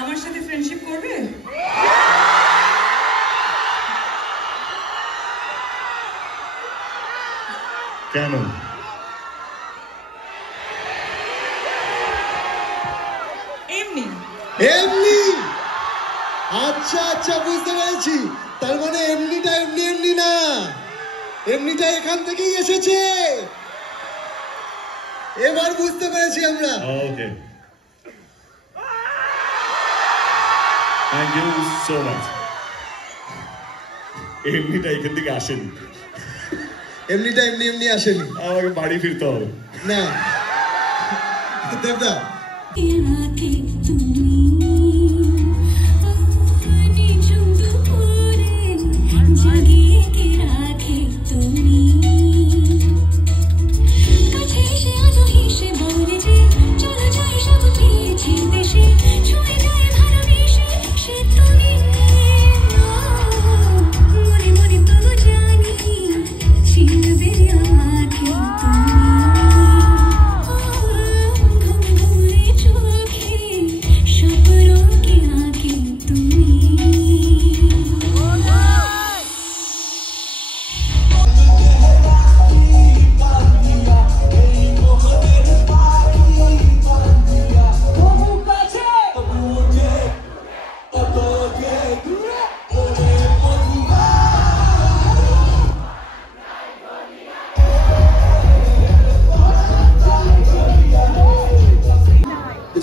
আমার সাথে ফ্রেন্ডশিপ করবে? কেন? এমনি এমনি? আচ্ছা আচ্ছা, বুঝতে পেরেছি। তার মানে এমনিটা এমনি এমনি না, এমনিটা এখান থেকেই এসেছে। এবার বুঝতে পেরেছি আমরা। ওকে, থ্যাংক ইউ সো মাচ। এমনিটা এখান থেকে আসেনি, এমনিটা এমনি এমনি আসেনি। আমাকে বাড়ি ফিরতে হবে। না দেবদা,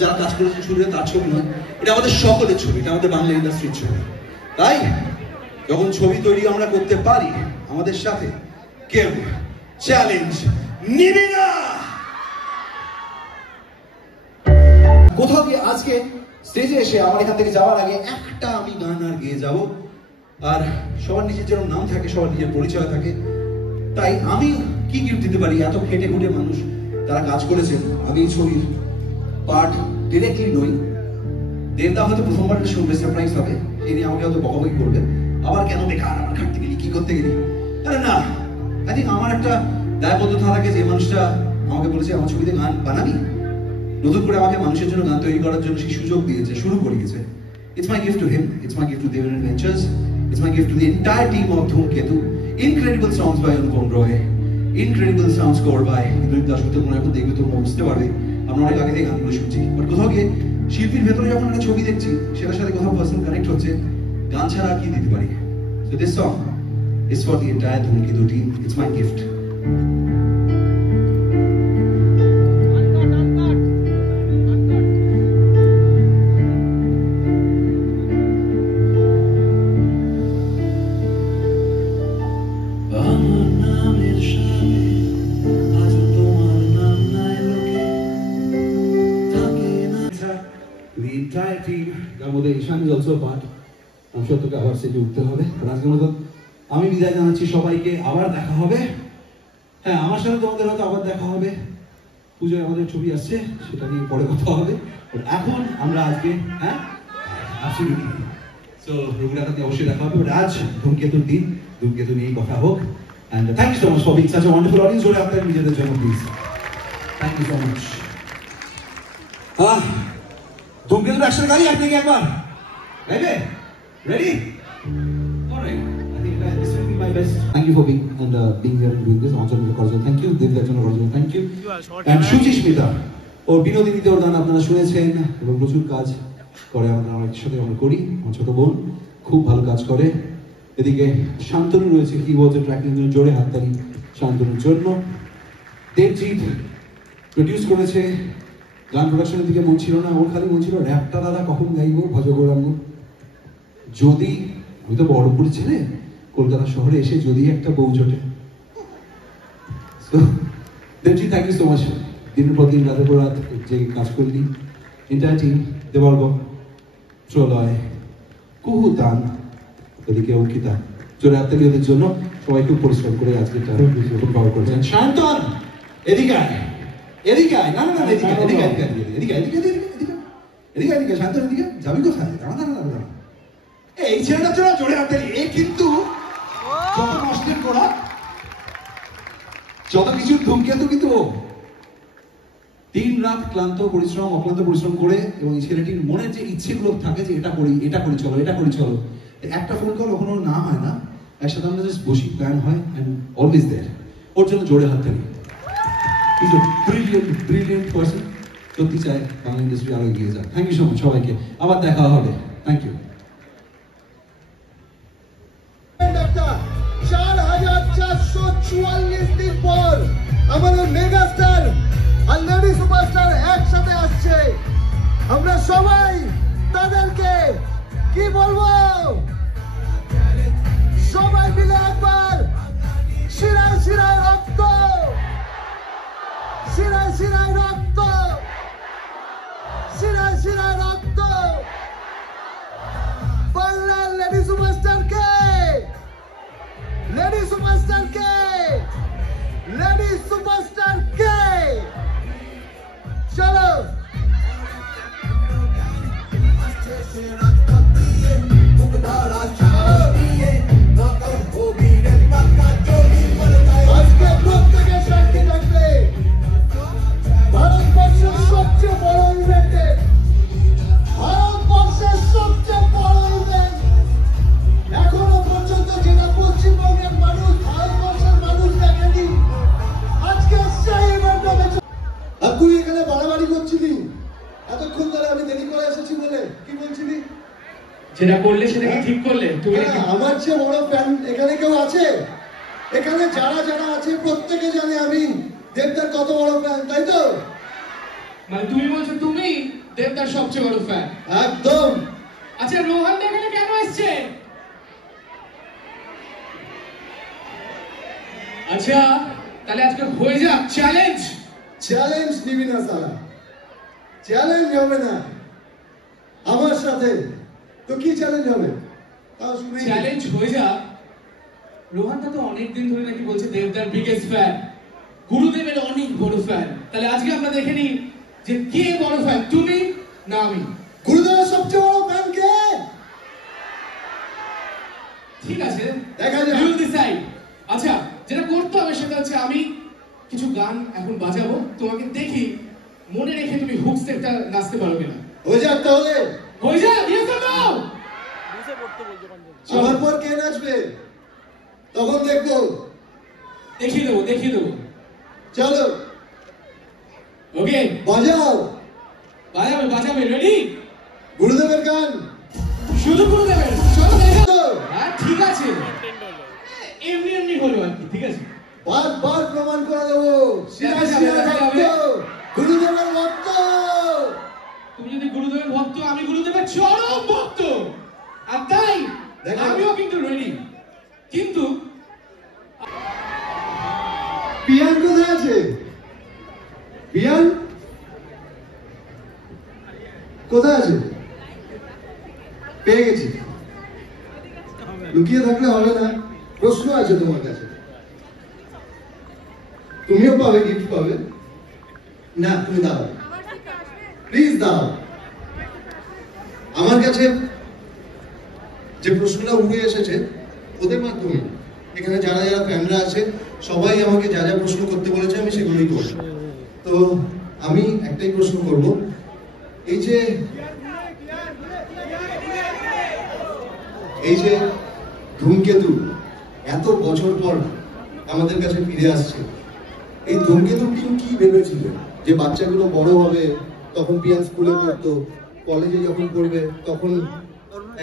যারা কাজ করেছে শুরু তার ছবি নয়, এটা আমাদের সকলের ছবি, এটা আমাদের বাংলা ইন্ডাস্ট্রির ছবি। তাই যখন ছবি তৈরি আমরা করতে পারি, আমাদের সাথে কেউ চ্যালেঞ্জ নিবি না। কোথাও গিয়ে আজকে স্টেজে এসে আমার এখান থেকে যাওয়ার আগে একটা আমি গান আর গেয়ে যাব। আর সবার নিজের যেরকম নাম থাকে, সবার নিজের পরিচয় থাকে, তাই আমি কি গিফট দিতে পারি? এত খেটে খুঁটে মানুষ তারা কাজ করেছেন। আমি এই ছবির পার্ট ডিরেক্টলি নই। দেবদা হয়তো প্রথমবার শুনবে, সারপ্রাইজ হবে, এই নিয়ে আমাকে হয়তো বকাবকি করবে, আবার কেন বেকার, আবার খাটতে গেলি, কি করতে গেলি। আরে না, আই থিঙ্ক আমার একটা দায়বদ্ধতা থাকে যে মানুষটা আমাকে বলেছে আমার ছবিতে গান বানাবি, নতুন করে আমাকে মানুষের জন্য গান তৈরি করার জন্য সেই সুযোগ দিয়েছে, শুরু করিয়েছে। It's my gift to him, it's my gift to Devan Ventures, it's my gift to the entire team of Dhoomketu. Incredible songs by Anupam Roy, incredible sound score by Dilip Das. তোমরা এখন দেখবে, তোমরা বুঝতে পারবে আমরা অনেক আগে থেকে গানগুলো শুনছি, বাট কোথাও গিয়ে শিল্পীর ভেতরে যখন একটা ছবি দেখছি, সেটার সাথে কোথাও পার্সোনাল কানেক্ট হচ্ছে, গান ছাড়া আর কি দিতে পারি। So this song is for the entire Dhoomketu team, it's my gift. Ishan is also part. আমি সত্যকে আবার সেজে উঠতে হবে। আজকের মতো আমি বিদায় জানাচ্ছি সবাইকে, আবার দেখা হবে। হ্যাঁ, আমার সাথে তোমাদের হয়তো আবার দেখা হবে, পুজোয় আমাদের ছবি আসছে, সেটা নিয়ে পরে কথা হবে। এখন আমরা আজকে সো রঘুনাথে অবশ্যই দেখা হবে, বাট আজ ধূমকেতুর দিন, ধূমকেতু নিয়েই কথা হোক। And thank you so much for being such a wonderful audience. জোরে আপনাদের নিজেদের জন্য please, thank you so much. ধূমকেতুর একসাথে গাড়ি আপনি কি একবার গাইবে? Ready? Alright, I think this will be my best. Thank you for being and being here and doing this. Anjali করজন থ্যাংক ইউ, দেবদার জন্য করজন থ্যাংক ইউ, এন্ড সুচিস্মিতা ও বিনোদিনীতে ওর গান আপনারা শুনেছেন এবং প্রচুর কাজ করে আমাদের, আমার একসাথে আমরা করি। আমার ছোট বোন খুব ভালো কাজ করে। এদিকে শান্তনু রয়েছে কিবোর্ডে, ট্র্যাকিং এর জোরে হাততালি শান্তনুর জন্য। দেবজিৎ প্রডিউস করেছে, গান প্রোডাকশনের দিকে মন ছিল না, ওর খালি মন ছিল র্যাপটা দাদা কখন গাইবো, ভজ গৌরাঙ্গ। যদি আমি তো বহরমপুর ছেলে, কলকাতা শহরে এসে যদি একটা বউ জোটে। দেবজি থ্যাংক ইউ সো মাচ, দিনের পর দিন রাতের পর রাত যে কাজ করলি। এন্টায়ার টিম, দেবর্গ, প্রলয়, কুহুতান, ওদিকে অঙ্কিতা, জোরে হাততালি ওদের জন্য। সবাই খুব পরিশ্রম করে আজকে খুব ভালো করেছেন। শান্তন এদিকে আয়, এদিকে আয়, না না না এদিকে এদিকে এদিকে এদিকে এদিকে এদিকে এদিকে শান্তন এদিকে যাবি কোথায়? দাঁড়া দাঁড়া দাঁড়া, এই ছেলেটার জন্য জোরে হাততালি। এ কিন্তু যত কষ্টের করা, যত কিছু ধূমকেতু কিন্তু ও। দিন রাত অক্লান্ত পরিশ্রম করে, এবং এই ছেলেটির মনে যে ইচ্ছেগুলো থাকে যে এটা করি চলো, এটা করি চলো, একটা ফোন কল কখনো না হয় না, একসাথে আমরা জাস্ট বসি, প্ল্যান হয়, অ্যান্ড অলওয়েজ দেয়ার। ওর জন্য জোরে হাত থাকি। Is a brilliant person. সত্যি চাই বাংলা ইন্ডাস্ট্রি আরো এগিয়ে যাক। থ্যাংক ইউ সো মাচ সবাইকে, আবার দেখা হবে। Thank you. 4444 দিন পর আমাদের মেগাস্টার আর লেডি সুপারস্টার একসাথে আসছে। আমরা সবাই তাদেরকে কি বলবো, সবাই মিলে একবার শিরায় শিরায় রক্ত, শিরায় শিরায় রক্ত, শিরায় শিরায় রক্ত। বাংলার লেডি সুপারস্টার কে, লেডি সুপারস্টার কে, লেডি সুপারস্টার কে। চলো আজকে প্রত্যেকের সাক্ষী থাকবে ভারতবর্ষের সবচেয়ে বড় ইভেন্টে, ভারতবর্ষের সবচেয়ে বড় ইভেন্ট এখনো পর্যন্ত যেটা পশ্চিমবঙ্গের মানুষ, ভারতবর্ষের মানুষ দেখেনি। আজকে সেই ইভেন্ট হবে। আর তুই এখানে বাড়াবাড়ি করছিলি এতক্ষণ ধরে, আমি দেরি করে এসেছি বলে। কি বলছিলি? যেটা করলে সেটা কি ঠিক করলে? তুমি আমার চেয়ে বড় ফ্যান এখানে কেউ আছে? এখানে যারা যারা আছে প্রত্যেকে জানে আমি দেবদার কত বড় ফ্যান, তাই তো? মানে তুমি বলছো তুমি দেবদার সবচেয়ে বড় ফ্যান? একদম। আচ্ছা রোহন এখানে কেন এসেছে? আচ্ছা তাহলে আজকে হয়ে যাক চ্যালেঞ্জ। চ্যালেঞ্জ নিবি না সারা, চ্যালেঞ্জ হবে না আমার সাথে। তো কি চ্যালেঞ্জ হবে? চ্যালেঞ্জ হয়ে যাক। রোহনটা তো অনেকদিন ধরে নাকি বলছে দেবদার বিগেস্ট ফ্যান, গুরুদেবের অনেক বড় ফ্যান। তাহলে আজকে আমরা দেখে নিই যে কে বড় ফ্যান, তুমি না আমি। গুরুদেবের সবচেয়ে বড় ফ্যান কে? ঠিক আছে, দেখা যাক। You will decide. আচ্ছা যেটা করতে হবে সেটা হচ্ছে আমি কিছু গান এখন বাজাবো, তোমাকে দেখি মনে রেখে তুমি হুক স্টেপটা নাচতে পারো কিনা। হয়ে যাক তাহলে। হয়ে যাক, ইয়েস অর নো? আমার পর কে নাচবে তখন দেখবো। দেখিয়ে দেবো। চলো ওকে বাজাও, বাজাবে। রেডি? গুরুদেবের গান শুরু করে দেবেন। চলো দেখা। তো হ্যাঁ ঠিক আছে, এমনি হলো আর কি। ঠিক আছে, বারবার প্রমাণ করে দেবো দেখা যাবে। গুরুদেবের ভক্ত। তুমি যদি গুরুদেবের ভক্ত, আমি গুরুদেবের চরম ভক্ত, আর তাই দেখা। আমিও কিন্তু রেডি। কিন্তু পিয়ান কোথায় আছে? পিয়ান কোথায় আছে? পেয়ে গেছি। লুকিয়ে থাকলে হবে না, প্রশ্ন আছে তোমার কাছে। তুমিও পাবে, গিফট পাবে। না তুমি দাও, প্লিজ দাও। আমার কাছে যে প্রশ্নটা উঠে এসেছে ওদের মাধ্যমে, এখানে যারা যারা ফ্যানরা আছে সবাই আমাকে যা যা প্রশ্ন করতে বলেছে আমি সেগুলোই করব। তো আমি একটাই প্রশ্ন করব, এই যে ধূমকেতু এত বছর পর আমাদের কাছে ফিরে আসছে, এই ধূমকেতু কি ভেবেছিল যে বাচ্চাগুলো বড় হবে, তখন পিয়ান স্কুলে পড়তো, কলেজে যখন পড়বে তখন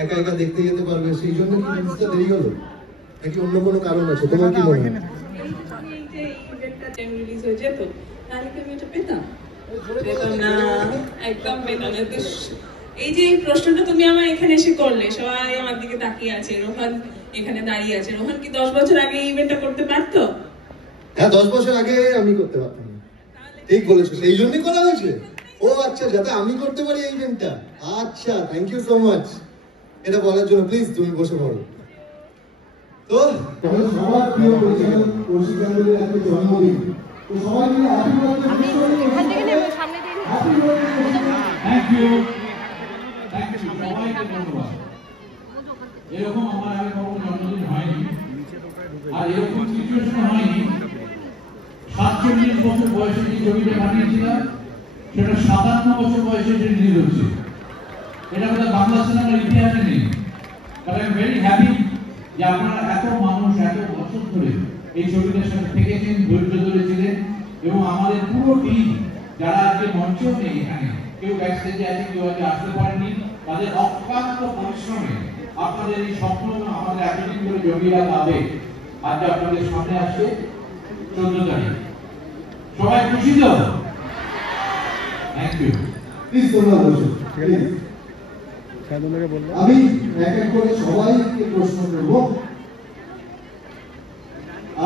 একা একা দেখতে যেতে পারবে, সেই জন্য কি জিনিসটা দেরি হলো নাকি অন্য কোনো কারণ আছে? তোমার কি মনে হয়? রিলিজ হয়ে যেত তাহলে কি আমি এটা পেতাম? পেতাম না, একদম পেতাম না। এই যে প্রশ্নটা তুমি আমার এখানে এসে করলে, সবাই আমার দিকে তাকিয়ে আছে, রোহন এখানে দাঁড়িয়ে আছে। রোহন কি 10 বছর আগে এই ইভেন্টটা করতে পারতো? হ্যাঁ 10 বছর আগে আমি করতে পারতাম না। ঠিক বলেছো, সেই জন্যই করা হয়েছে। ও আচ্ছা, যাতে আমি করতে পারি এই ইভেন্টটা। আচ্ছা, থ্যাংক ইউ সো মাচ এটা বলার জন্য। প্লিজ তুমি বসে পড়ো। তো সবার প্রিয় পরিচালক কৌশিক গাঙ্গুলির একটা জন্মদিন, তো সবাই মিলে হ্যাপি বার্থডে। এখান থেকে নেব, সামনে দিয়ে হ্যাপি বার্থডে। থ্যাংক ইউ সবাইকে ধন্যবাদ। এরকম আমার আগে কখনো জন্মদিন হয়নি, আর এরকম সিচুয়েশন হয়নি। 47 বছর বয়সে যে ছবিটা বানিয়েছিলাম সেটা 57 বছর বয়সে রিলিজ হচ্ছে। এটা বোধহয় বাংলা সিনেমার ইতিহাসে নেই। But I am very happy যে আপনারা এত মানুষ এত বছর ধরে এই ছবিটার সাথে থেকেছেন, ধৈর্য ধরেছিলেন, এবং আমাদের পুরো টিম যারা আজকে মঞ্চেও নেই এখানে, কেউ ব্যাকস্টেজে আছে, কেউ আজকে আসতে পারেনি, তাদের অক্লান্ত পরিশ্রমে আপনাদের এই স্বপ্ন আমাদের এতদিন ধরে জমিয়ে রাখা হবে আজকে আপনাদের সামনে আসছে 14 তারিখ। সবাই খুশি তো? Thank you. প্লিজ তোমরা বসো। আমি এক এক করে সবাইকে প্রশ্ন করবো,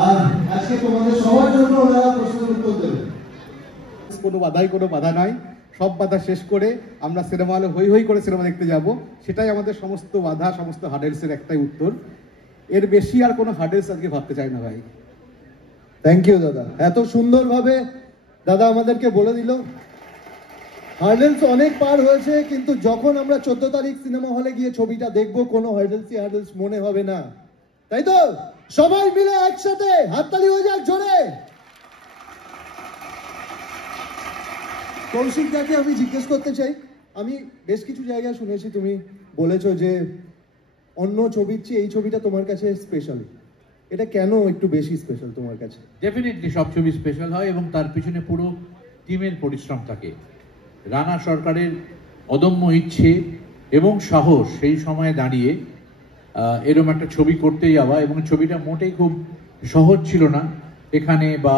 আর আজকে তোমাদের সবার জন্য ওনারা প্রশ্নের উত্তর দেবে। কোনো বাধা নাই, সব বাধা শেষ করে আমরা সিনেমা হলে হই হই করে সিনেমা দেখতে যাব, সেটাই আমাদের সমস্ত বাধা, সমস্ত হার্ডেলসের একটাই উত্তর। এর বেশি আর কোনো হার্ডেলস আজকে ভাবতে চাই না ভাই। থ্যাংক ইউ দাদা, এত সুন্দরভাবে দাদা আমাদেরকে বলে দিল। হার্ডেলস অনেক পার হয়েছে, কিন্তু যখন আমরা 14 তারিখ সিনেমা হলে গিয়ে ছবিটা দেখবো কোনো হার্ডেলস মনে হবে না, তাই তো? সবাই মিলে একসাথে হাততালি হয়ে যাক জোরে। কৌশিক দাকে আমি জিজ্ঞেস করতে চাই, আমি বেশ কিছু জায়গায় শুনেছি তুমি বলেছো যে অন্য ছবির চেয়ে এই ছবিটা তোমার কাছে স্পেশাল। এটা কেন একটু বেশি স্পেশাল তোমার কাছে? ডেফিনেটলি সব ছবি স্পেশাল হয় এবং তার পিছনে পুরো টিমের পরিশ্রম থাকে। রানা সরকারের অদম্য ইচ্ছে এবং সাহস সেই সময়ে দাঁড়িয়ে এরকম একটা ছবি করতে যাওয়া, এবং ছবিটা মোটেই খুব সহজ ছিল না। এখানে বা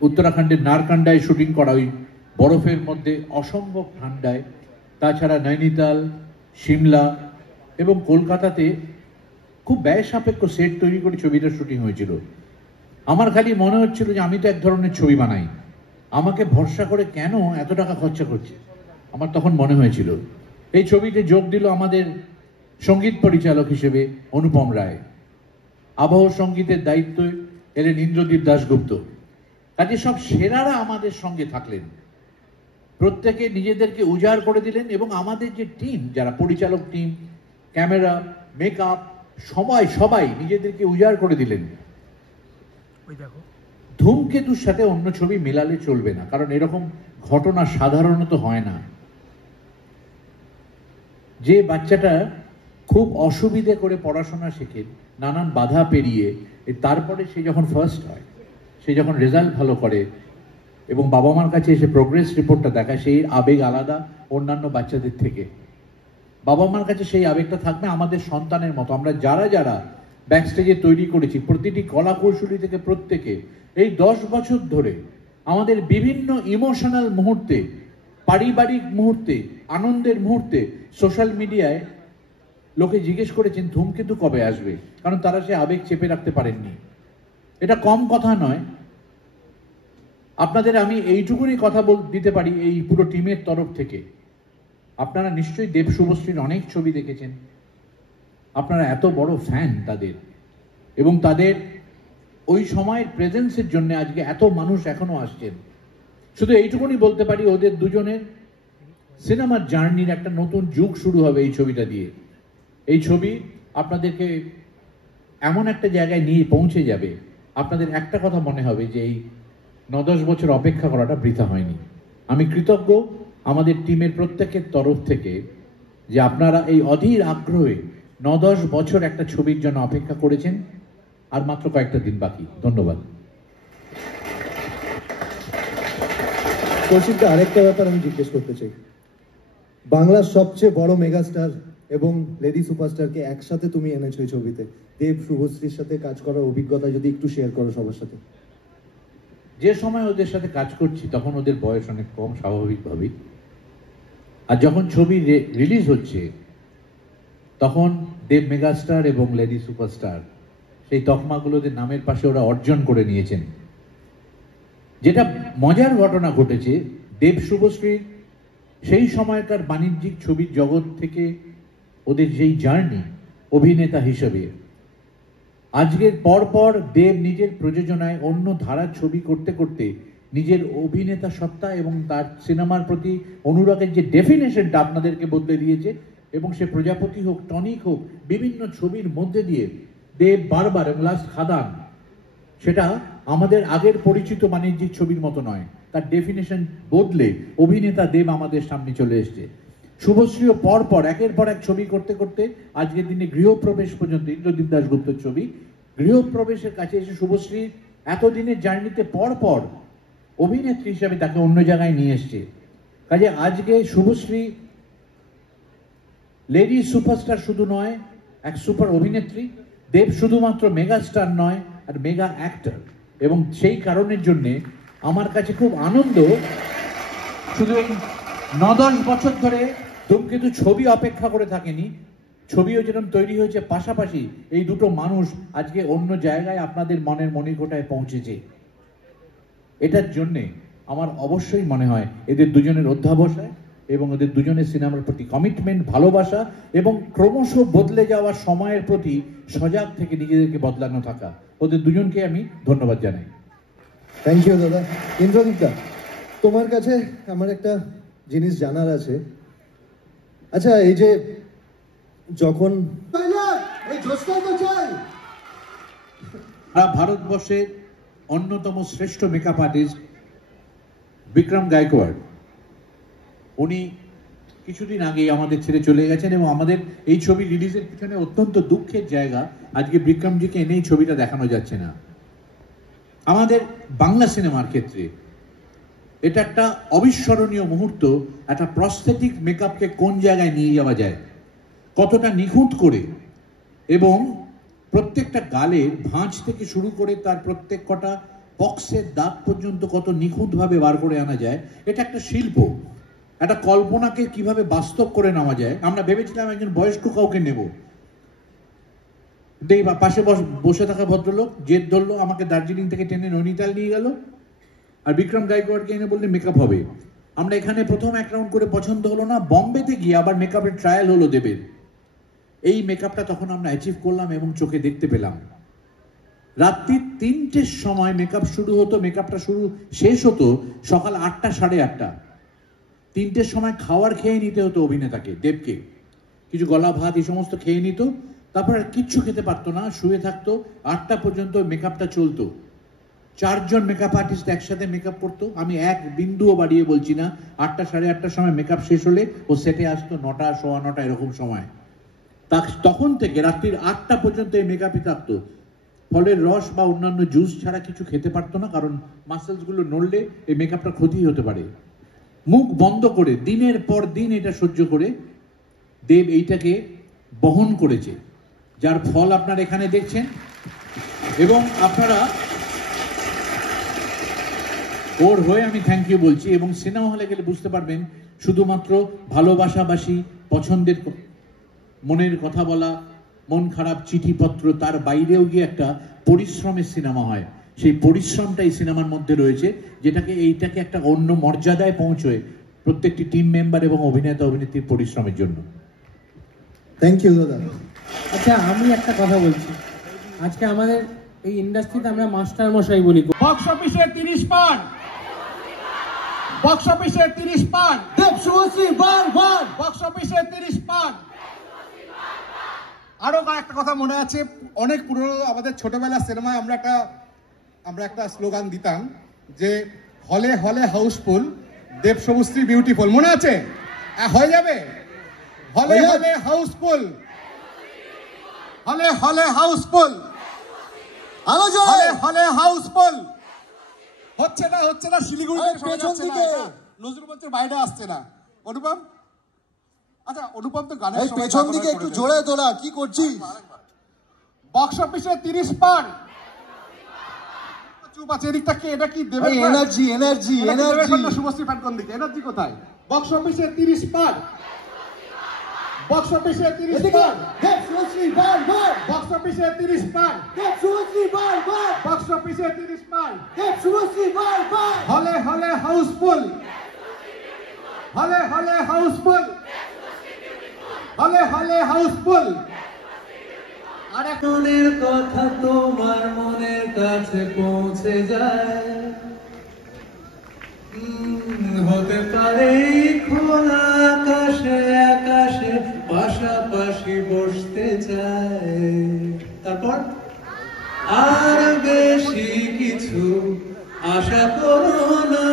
উত্তরাখণ্ডের নারকান্ডায় শুটিং করা, ওই বরফের মধ্যে অসম্ভব ঠান্ডায়, তাছাড়া নৈনিতাল, সিমলা এবং কলকাতাতে খুব ব্যয় সাপেক্ষ সেট তৈরি করে ছবিটা শুটিং হয়েছিল। আমার খালি মনে হচ্ছিল যে আমি তো এক ধরনের ছবি বানাই, আমাকে ভরসা করে কেন এত টাকা খরচা করছে, আমার তখন মনে হয়েছিল। এই ছবিতে যোগ দিল আমাদের সঙ্গীত পরিচালক হিসেবে অনুপম রায়, আবহ সঙ্গীতের দায়িত্ব এলেন ইন্দ্রদীপ দাশগুপ্ত। কাজে সব সেরারা আমাদের সঙ্গে থাকলেন, প্রত্যেকে নিজেদেরকে উজাড় করে দিলেন, এবং আমাদের যে টিম, যারা পরিচালক টিম, ক্যামেরা, মেকআপ, সবাই নিজেদেরকে উজাড় করে দিলেন। ধূমকেতুর সাথে অন্য ছবি মেলালে চলবে না, কারণ এরকম ঘটনা সাধারণত হয় না। যে বাচ্চাটা খুব অসুবিধে করে পড়াশোনা শেখে, নানান বাধা পেরিয়ে, তারপরে সে যখন ফার্স্ট হয়, সে যখন রেজাল্ট ভালো করে এবং বাবা মার কাছে এসে প্রোগ্রেস রিপোর্টটা দেখায়, সেই আবেগ আলাদা অন্যান্য বাচ্চাদের থেকে। বাবা মার কাছে সেই আবেগটা থাকবে আমাদের সন্তানের মতো। আমরা যারা ব্যাকস্টেজে তৈরি করেছি, প্রতিটি কলা কৌশলী থেকে প্রত্যেকে এই 10 বছর ধরে আমাদের বিভিন্ন ইমোশনাল মুহূর্তে, পারিবারিক মুহূর্তে, আনন্দের মুহূর্তে সোশ্যাল মিডিয়ায় লোকে জিজ্ঞেস করেছেন ধূমকেতু কবে আসবে, কারণ তারা সে আবেগ চেপে রাখতে পারেননি। এটা কম কথা নয়। আপনাদের আমি এইটুকুনি কথা দিতে পারি এই পুরো টিমের তরফ থেকে, আপনারা নিশ্চয়ই দেব শুভশ্রীর অনেক ছবি দেখেছেন, আপনারা এত বড় ফ্যান তাদের, এবং তাদের ওই সময়ের প্রেজেন্সের জন্য আজকে এত মানুষ এখনো আসছেন। শুধু এইটুকুনি বলতে পারি, ওদের দুজনের সিনেমার জার্নির একটা নতুন যুগ শুরু হবে এই ছবিটা দিয়ে। এই ছবি আপনাদেরকে এমন একটা জায়গায় নিয়ে পৌঁছে যাবে, আপনাদের একটা কথা মনে হবে যে এই 9-10 বছর অপেক্ষা করাটা বৃথা হয়নি। আমি কৃতজ্ঞ আমাদের টিমের প্রত্যেকের তরফ থেকে যে আপনারা এই অধীর আগ্রহে 9-10 বছর একটা ছবির জন্য অপেক্ষা করেছেন, আর মাত্র কয়েকটা দিন বাকি। ধন্যবাদ। কৌশিকদা, আরেকটা ব্যাপার আমি জিজ্ঞেস করতে চাই। বাংলার সবচেয়ে বড় মেগাস্টার এবং লেডি সুপারস্টারকে একসাথে তুমি এনেছো এই ছবিতে, দেব শুভশ্রীর সাথে কাজ করার অভিজ্ঞতা যদি একটু শেয়ার করো সবার সাথে। যে সময় ওদের সাথে কাজ করছি তখন ওদের বয়স অনেক কম, স্বাভাবিকভাবেই। আর যখন ছবি রিলিজ হচ্ছে তখন দেব মেগাস্টার এবং লেডি সুপারস্টার সেই তকমাগুলো ওদের নামের পাশে ওরা অর্জন করে নিয়েছেন। যেটা মজার ঘটনা ঘটেছে, দেব শুভশ্রীর সেই সময়কার বাণিজ্যিক ছবির জগৎ থেকে ওদের যেই জার্নি অভিনেতা হিসেবে, আজকের পর দেব নিজের প্রযোজনায় অন্য ধারার ছবি করতে করতে নিজের অভিনেতা সত্তা এবং তার সিনেমার প্রতি অনুরাগের যে ডেফিনেশনটা আপনাদেরকে বদলে দিয়েছে, এবং সে প্রজাপতি হোক, টনিক হোক, বিভিন্ন ছবির মধ্যে দিয়ে দেব বারবার, এবং লাস্ট খাদান, সেটা আমাদের আগের পরিচিত বাণিজ্যিক ছবির মতো নয়। তার ডেফিনেশন বদলে অভিনেতা দেব আমাদের সামনে চলে এসছে। শুভশ্রীও পর একের পর এক ছবি করতে করতে আজকের দিনে গৃহপ্রবেশ পর্যন্ত, ইন্দ্রদীপ দাশগুপ্তর ছবি, গৃহপ্রবেশের কাছে এসে শুভশ্রী এতদিনের জার্নিতে পর অভিনেত্রী হিসাবে তাকে অন্য জায়গায় নিয়ে এসছে। কাজে আজকে শুভশ্রী লেডি সুপারস্টার শুধু নয়, এক সুপার অভিনেত্রী। দেব শুধুমাত্র মেগা স্টার নয়, আর মেগা অ্যাক্টর। এবং সেই কারণের জন্যে আমার কাছে খুব আনন্দ, শুধু এই 9-10 বছর ধরে ধূমকেতু ছবি অপেক্ষা করে থাকেনি, ছবিও যেরকম তৈরি হয়েছে, পাশাপাশি এই দুটো মানুষ আজকে অন্য জায়গায় আপনাদের মনের মণিকোঠায় পৌঁছেছে। এটার জন্যে আমার অবশ্যই মনে হয় এদের দুজনের অধ্যাবসায় এবং এদের দুজনের সিনেমার প্রতি কমিটমেন্ট, ভালোবাসা এবং ক্রমশ বদলে যাওয়া সময়ের প্রতি সজাগ থেকে নিজেদেরকে বদলানো থাকা, ওদের দুজনকে আমি ধন্যবাদ জানাই। থ্যাংক ইউ দাদা। ইন্দ্রদীপ দা, তোমার কাছে আমার একটা জিনিস জানার আছে। আচ্ছা, এই যে যখন ভারতবর্ষের অন্যতম শ্রেষ্ঠ মেকআপ আর্টিস্ট বিক্রম গায়কোয়াড়, উনি কিছুদিন আগেই আমাদের ছেড়ে চলে গেছেন এবং আমাদের এই ছবি রিলিজের পিছনে অত্যন্ত দুঃখের জায়গা, আজকে বিক্রমজিকে এনেই ছবিটা দেখানো যাচ্ছে না। আমাদের বাংলা সিনেমার ক্ষেত্রে এটা একটা অবিস্মরণীয় মুহূর্ত, একটা প্রস্থেটিক মেকআপকে কোন জায়গায় নিয়ে যাওয়া যায়, কতটা নিখুঁত করে, এবং প্রত্যেকটা গালের ভাঁজ থেকে শুরু করে তার প্রত্যেক কটা পক্সের দাগ পর্যন্ত কত নিখুঁতভাবে বার করে আনা যায়। এটা একটা শিল্প, একটা কল্পনাকে কিভাবে বাস্তব করে নেওয়া যায়। আমরা ভেবেছিলাম একজন বয়স্ক কাউকে নেব, পাশে বসে থাকা ভদ্রলোক জেদ ধরলো, আমাকে দার্জিলিং থেকে টেনে নৈনিতাল নিয়ে গেল, আর বিক্রম গায়কোয়াড়কে এনে বললে মেকআপ হবে। আমরা এখানে প্রথম এক রাউন্ড করে পছন্দ হলো না, বম্বেতে গিয়ে আবার মেকআপের ট্রায়াল হলো দেবের। এই মেকআপটা তখন আমরা অ্যাচিভ করলাম এবং চোখে দেখতে পেলাম। রাত্রি 3টের সময় মেকআপ শুরু হতো, মেকআপটা শেষ হতো সকাল 8টা, 8:30। 3টের সময় খাওয়ার খেয়ে নিতে হতো অভিনেতাকে, দেবকে, কিছু গলা ভাত এই সমস্ত খেয়ে নিত, তারপর আর কিচ্ছু খেতে পারতো না, শুয়ে থাকতো। 8টা পর্যন্ত মেকআপটা চলতো। 4 জন মেকআপ আর্টিস্ট একসাথে মেকআপ করতো। আমি এক বিন্দুও বাড়িয়ে বলছি না, 8টা, 8:30 সময় মেকআপ শেষ হলে ও সেটে আসতো 9টা, 9:15 এরকম সময়। তখন থেকে রাত্রির 8টা পর্যন্ত এই মেকআপই থাকতো। ফলের রস বা অন্যান্য জুস ছাড়া কিছু খেতে পারতো না, কারণ মাসেলসগুলো নড়লে এই মেকআপটা ক্ষতি হতে পারে। মুখ বন্ধ করে দিনের পর দিন এটা সহ্য করে দেব এইটাকে বহন করেছে, যার ফল আপনারা এখানে দেখছেন। এবং আপনারা ওর হয়ে আমি থ্যাংক ইউ বলছি। এবং সিনেমা হলে গেলে বুঝতে পারবেন, শুধুমাত্র ভালোবাসাবাসী, পছন্দের মনের কথা বলা, মন খারাপ চিঠিপত্র, তার বাইরেও গিয়ে একটা পরিশ্রমের সিনেমা হয়। সেই পরিশ্রমটা এই সিনেমার মধ্যে রয়েছে, এইটাকে একটা অন্য মর্যাদায় পৌঁছয় প্রত্যেকটি টিম মেম্বার এবং অভিনেতা অভিনেত্রীর পরিশ্রমের জন্য। থ্যাংক ইউ দাদা। আচ্ছা, আমি একটা কথা বলছি, আজকে আমাদের এই ইন্ডাস্ট্রিতে আমরা মাস্টার মশাই বলি। বক্স অফিসে 30 পার, বক্স অফিসে 30 পার, দেব শুভশ্রী বার, বক্স অফিসে 30 পার। আরো একটা কথা মনে আছে, অনেক পুরনো আমাদের ছোটবেলার সিনেমায় আমরা একটা স্লোগান দিতাম যে হলে হলে হাউসফুল, দেব শুভশ্রী বিউটিফুল। মনে আছে? হয়ে যাবে, হলে হলে হাউসফুল, হলে হলে হাউসফুল, হলে হলে হাউসফুল। হচ্ছে না শিলিগুড়ি নজরুল মঞ্চের বাইরে আসছে না। অনুপম, আচ্ছা অনুপম তো গানের পেছন দিকে একটু জোরে তোলা, কি করছিস? বক্স অফিসে 30 পার। চুপ আছে, এদিকটা কি? এটা কি দেবে? এনার্জি শুভশ্রী ফ্যান কোন দিকে? এনার্জি কোথায়? বক্স অফিসে 30 পার, বক্স অফিসে 30 পার, দেব শুভশ্রী বার, বক্স অফিসে 30 পার, দেব শুভশ্রী বার, বক্স অফিসে 30 পার, দেব শুভশ্রী বার, হলে হলে হাউসফুল, হলে হলে হাউসফুল, হলে হলে হাউসফুল। আর মনের কথা তোমার মনের কাছে পৌঁছে যায়, হতে পারে খোলা আকাশে আকাশে পাশাপাশি বসতে চায়। তারপর আর বেশি কিছু আশা করো না।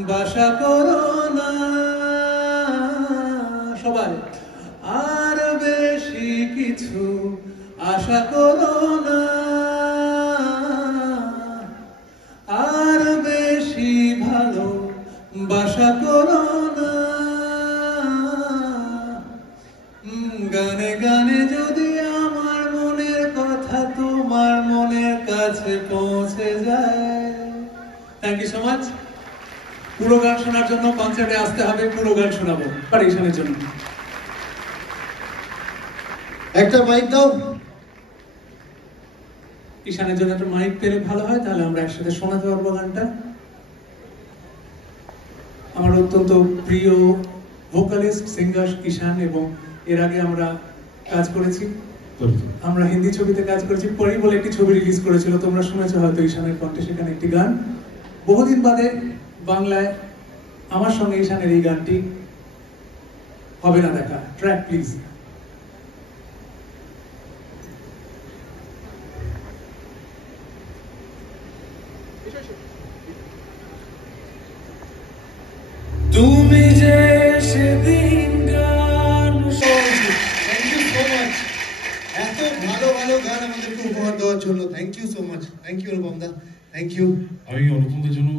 বাসা করো না সবাই, আর বেশি কিছু আশা করো না, আর বেশি ভালো বাসা করো না। গানে গানে যদি আমার মনের কথা তোমার মনের কাছে পৌঁছে যায়। Thank you so much. পুরো গান শোনার জন্য কনসার্টে আসতে হবে, পুরো গান শোনাবো পারিশানের জন্য। একটা মাইক দাও। ঈশানের জন্য একটা মাইক পেলে ভালো হয়, তাহলে আমরা একসাথে শোনাতে পারবো গানটা। আমার অত্যন্ত প্রিয় ভোকালিস্ট সিঙ্গার ঈশান, এবং এর আগে আমরা কাজ করেছি, আমরা হিন্দি ছবিতে কাজ করেছি। পরি বলে একটি ছবি রিলিজ করেছিল, তোমরা শুনেছো হয়তো ঈশানের কণ্ঠে সেখানে একটি গান। বহুদিন বাদে বাংলায় আমার সঙ্গে ঈশানের এই গানটি হবে না দেখা। Track please. তুমি যে সেদিন গান থ্যাংক ইউ সো মাচ, এত ভালো ভালো গান আমাদেরকে উপহার দেওয়ার জন্য thank you so much. Thank you Anupam da, thank you. আমি অনুপমদের জন্য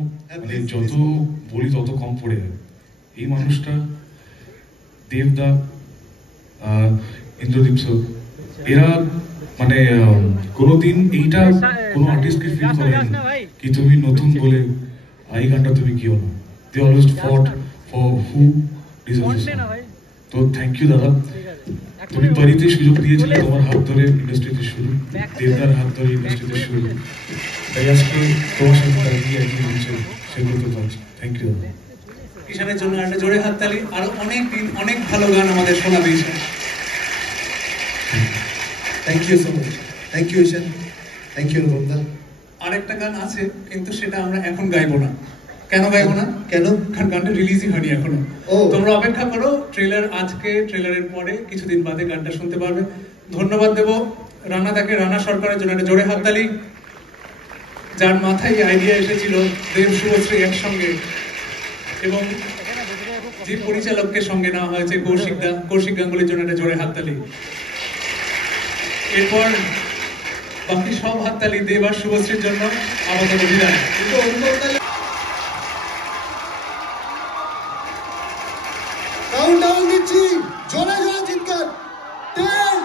মানে যত বলি তত কম পড়ে যাবে। এই মানুষটা, দেবদা, ইন্দ্রদীপ স্যার, এরা মানে কোনোদিন এইটা কোনো আর্টিস্টকে ফিল করেনি কি তুমি নতুন বলে এই গানটা তুমি কিও না। They always fought for who deserves it. তো থ্যাংক ইউ দাদা। তুমি বাড়িতে সুযোগ দিয়েছিলে, তোমার হাত ধরে ইন্ডাস্ট্রিতে শুরু, দেবদার হাত ধরে ইন্ডাস্ট্রিতে শুরু, তাই আজকে তোমার সাথে দাঁড়িয়ে একই হচ্ছে, সেগুলো তো পাচ্ছি। থ্যাংক ইউ দাদা। ঈশানের জন্য একটা জোরে হাততালি। আরো অনেক দিন অনেক ভালো গান আমাদের শোনাবে Ishan. Thank you so much, thank you Ishan, thank you Anupam দা। আরেকটা গান আছে, কিন্তু সেটা আমরা এখন গাইবো না। কেন গাইবো না? কেন? কারণ গানটা রিলিজই হয়নি এখনো। তোমরা অপেক্ষা করো, ট্রেলার আজকে, ট্রেলারের পরে কিছুদিন বাদে গানটা শুনতে পারবে। ধন্যবাদ দেব রানাদাকে, রানা সরকারের জন্য একটা জোরে হাততালি, যার মাথায় আইডিয়া এসেছিল দেব শুভশ্রী একসঙ্গে, এবং যে পরিচালককে সঙ্গে নেওয়া হয়েছে কৌশিক গাঙ্গুলির জন্য একটা জোরে হাততালি। এরপর বাকি সব হাততালি দেব আর শুভশ্রীর জন্য। আমাদের অভিনয় কাউন্টডাউন দিচ্ছি, জোরে জোরে চিৎকার। 10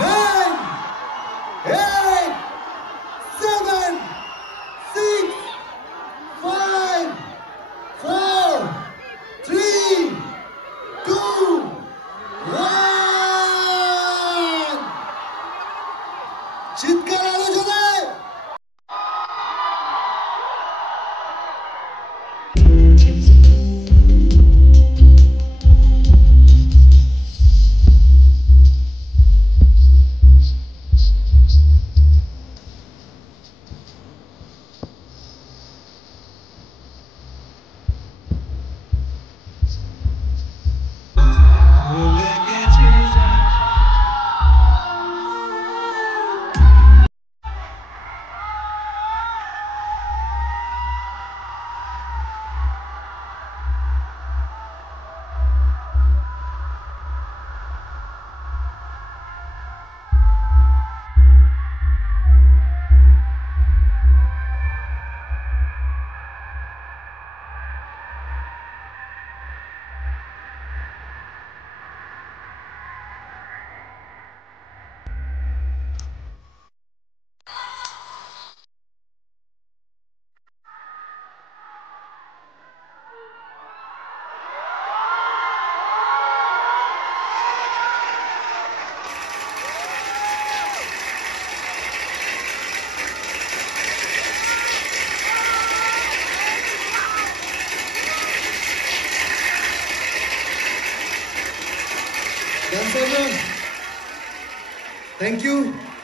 9 8 7 6 5 4 3 2 1 চিৎকার আলো জোরে।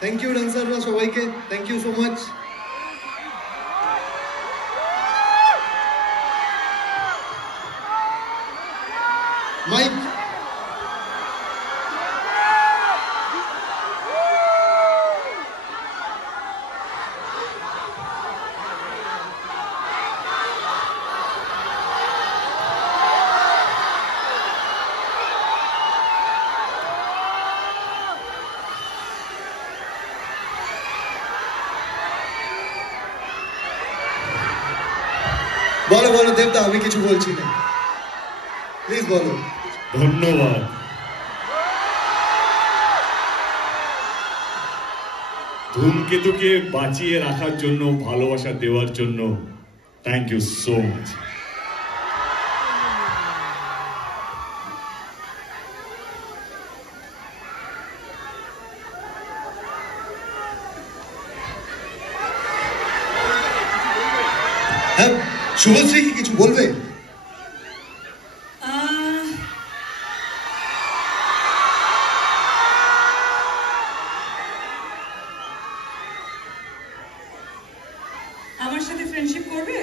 থ্যাংক ইউ ডান্সাররা সবাইকে, thank you so much. Mike বলো বলো দেবদা, আমি কিছু বলছি না, প্লিজ বলো। ধন্যবাদ। ধূমকেতুকে বাঁচিয়ে রাখার জন্য, ভালোবাসা দেওয়ার জন্য থ্যাংক ইউ সো মাচ। হ্যাঁ, শুভশ্রী কি কিছু বলবে? আমার সাথে ফ্রেন্ডশিপ করবে?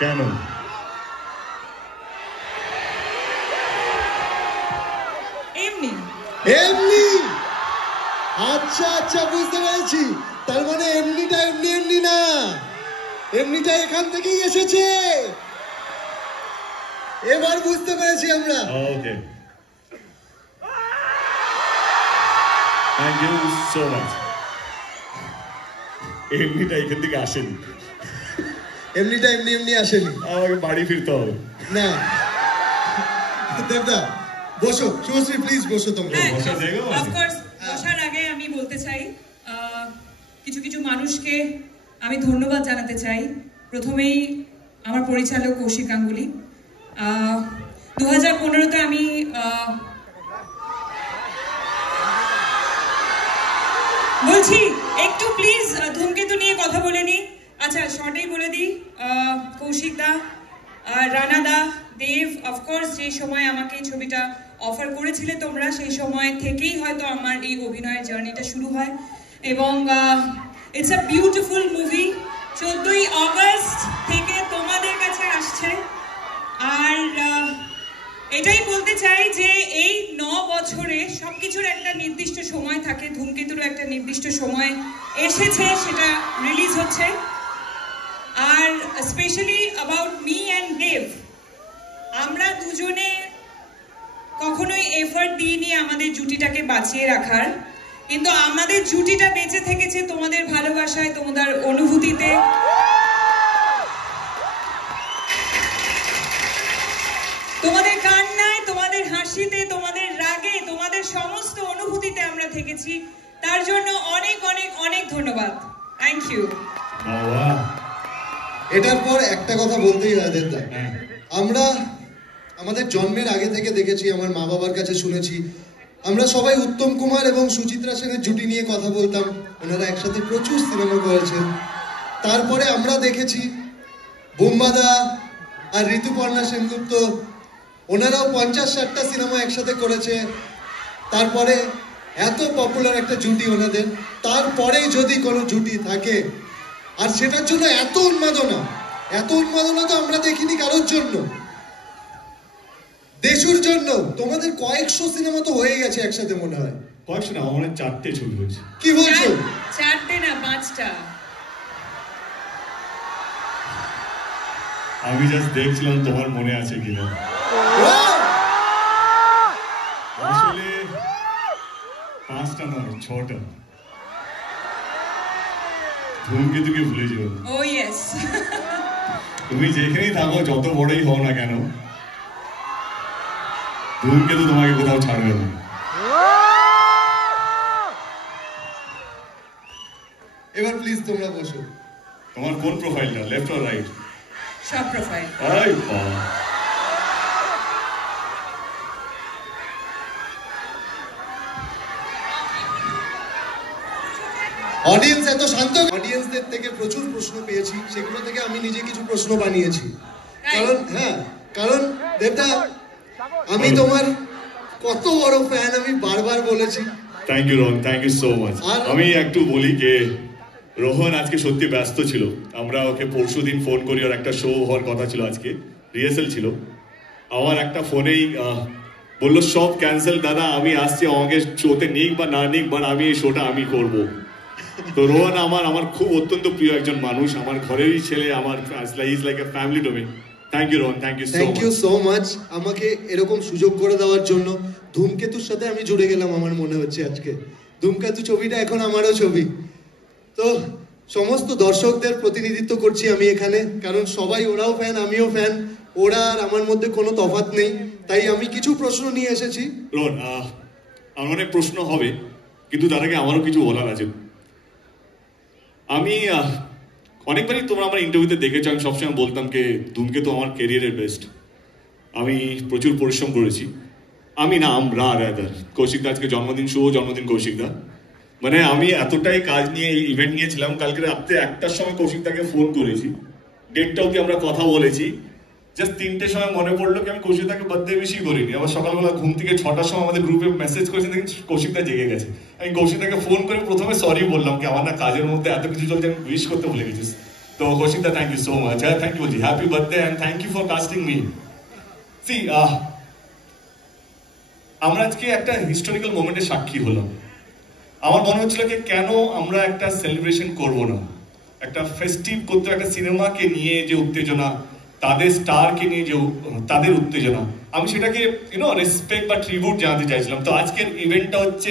কেন? এমনি এমনি? আচ্ছা আচ্ছা, বুঝতে পেরেছি। তার মানে এমনিটা এমনি এমনি না, এমনিটা এখান থেকেই এসেছে। এবার বুঝতে পেরেছি আমরা। ওকে, থ্যাংক ইউ সো মাচ। এমনিটা এখান থেকে আসেনি, এমনিটা এমনি এমনি আসেনি। আমাকে বাড়ি ফিরতে হবে। না দেবদা, বসো। শুভশ্রী প্লিজ বসো তোমরা। বসার জায়গাও আছে? অফকোর্স, বসার আগে আমি বলতে চাই কিছু কিছু মানুষকে আমি ধন্যবাদ জানাতে চাই। প্রথমেই আমার পরিচালক কৌশিক গাঙ্গুলি। 2015-তে আমি বলছি একটু প্লিজ ধূমকেতু নিয়ে কথা বলে নি। আচ্ছা, শর্টেই বলে দিই, কৌশিক দা, রানা দা, দেব, অফকোর্স যে সময় আমাকে এই ছবিটা অফার করেছিলে তোমরা, সেই সময় থেকেই হয়তো আমার এই অভিনয়ের জার্নিটা শুরু হয়। এবং ইটস আ বিউটিফুল মুভি। 14ই অগস্ট থেকে তোমাদের কাছে আসছে। আর এটাই বলতে চাই যে এই 9 বছরে সবকিছুর একটা নির্দিষ্ট সময় থাকে, ধূমকেতুরও একটা নির্দিষ্ট সময় এসেছে, সেটা রিলিজ হচ্ছে। আর স্পেশালি অ্যাবাউট মি অ্যান্ড দেব, আমরা দুজনে কখনোই এফর্ট দিইনি আমাদের জুটিটাকে বাঁচিয়ে রাখার, কিন্তু আমাদের জুটিটা বেঁচে থেকেছে তোমাদের ভালোবাসায়, তোমাদের অনুভূতিতে। তোমাদের কান্নায়, তোমাদের হাসিতে, তোমাদের রাগে, তোমাদের সমস্ত অনুভূতিতে আমরা থেকেছি। তার জন্য অনেক অনেক অনেক ধন্যবাদ। Thank you. এটার পর একটা কথা বলতেই হয় দেবদা, আমরা আমাদের জন্মের আগে থেকে দেখেছি, আমার মা বাবার কাছে শুনেছি, আমরা সবাই উত্তম কুমার এবং সুচিত্রা সেনের জুটি নিয়ে কথা বলতাম। ওনারা একসাথে প্রচুর সিনেমা করেছেন। তারপরে আমরা দেখেছি বোম্বাদা আর ঋতুপর্ণা সেনগুপ্ত, ওনারাও 50-60টা সিনেমা একসাথে করেছে। তারপরে এত পপুলার একটা জুটি ওনাদের, তারপরে যদি কোনো জুটি থাকে আর সেটার জন্য এত উন্মাদনা তো আমরা দেখিনি কারোর জন্য। দেশুর জন্য তোমাদের কয়েকশো সিনেমা তো হয়ে গেছে একসাথে, মনে হয় কয়েকশো না, আমার 4টে ছবি হয়েছে। কি বলছো? 4টে না 5টা। আমি জাস্ট দেখছিলাম তোমার মনে আছে কিনা। আসলে 5টা না, 6টা। ধূমকেতুকে ভুলে যেও না। ও ইয়েস। তুমি যেখানেই থাকো, যত বড়ই হও না কেন, ধূমকেতু তোমাকে কোথাও ছাড়বে না। এবার প্লিজ তোমরা বসো। তোমার কোন প্রোফাইলটা, লেফট অর রাইট? সব প্রোফাইল। আই বাবা, অডিয়েন্স এত শান্ত। অডিয়েন্সদের থেকে প্রচুর প্রশ্ন পেয়েছি, সেগুলো থেকে আমি নিজে কিছু প্রশ্ন বানিয়েছি। কারণ দেবদা, আমি তোমার কত বড় ফ্যান আমি বারবার বলেছি। Thank you Rohan, thank you so much. আমি একটু বলি যে রোহন আজকে সত্যি ব্যস্ত ছিল। আমরা ওকে পরশুদিন ফোন করি, ওর একটা শো হওয়ার কথা ছিল, আজকে রিহার্সাল ছিল। আমার একটা ফোনেই বললো সব ক্যান্সেল দাদা, আমি আসছি, আমাকে শোতে নিক বা না নিক, বাট আমি এই শোটা আমি করব। তো রোহন আমার খুব অত্যন্ত প্রিয় একজন মানুষ, আমার ঘরেরই ছেলে, আমার is like a family to me. Thank you Rohan, thank you so much আমাকে এরকম সুযোগ করে দেওয়ার জন্য। ধূমকেতুর সাথে আমি জুড়ে গেলাম আমার মনে হচ্ছে আজকে। ধূমকেতু ছবিটা এখন আমারও ছবি। তো সমস্ত দর্শকদের প্রতিনিধিত্ব করছি আমি এখানে, কারণ সবাই ওরাও ফ্যান, আমিও ফ্যান, ওরা আর আমার মধ্যে কোনো তফাৎ নেই। তাই আমি কিছু প্রশ্ন নিয়ে এসেছি। রোহন, আমার অনেক প্রশ্ন হবে, কিন্তু তার আগে আমারও কিছু বলার আছে। আমি অনেকবারই তোমরা আমার ইন্টারভিউতে দেখেছো, আমি সবসময় বলতাম যে ধূমকেতু আমার ক্যারিয়ারের বেস্ট। আমি প্রচুর পরিশ্রম করেছি। আমি না, আমরা রাদার কৌশিকদা আজকে জন্মদিন, শুভ জন্মদিন কৌশিকদা। মানে আমি এতটাই কাজ নিয়ে এই ইভেন্ট নিয়েছিলাম, কালকে রাত্রে 1টার সময় কৌশিকদাকে ফোন করেছি, 1:30 অবধি আমরা কথা বলেছি। জাস্ট 3টের সময় মনে পড়লো কি আমি কৌশিকদাকে বার্থডে উইশই করিনি। আবার সকালবেলা ঘুম থেকে 6টার সময় আমাদের গ্রুপে মেসেজ করেছি, দেখি কৌশিকদা জেগে গেছে। আমি কৌশিকদাকে ফোন করে প্রথমে সরি বললাম কি আমার না কাজের মধ্যে এত কিছু চলছে, আমি উইশ করতে ভুলে গেছিস। তো কৌশিকদা থ্যাংক ইউ সো মাচ। হ্যাঁ থ্যাংক ইউ বলছি, happy birthday and thank you for casting me. See আমরা আজকে একটা হিস্টোরিক্যাল মোমেন্টের সাক্ষী হলাম। আমার মনে হচ্ছিল যে কেন আমরা একটা সেলিব্রেশন করব না, একটা ফেস্টিভ করতে, একটা সিনেমাকে নিয়ে যে উত্তেজনা, তাদের স্টারকে নিয়ে যে তাদের উত্তেজনা, আমি সেটাকে রেসপেক্ট বা ট্রিবিউট জানাতে চাইছিলাম। তো আজকের ইভেন্টটা হচ্ছে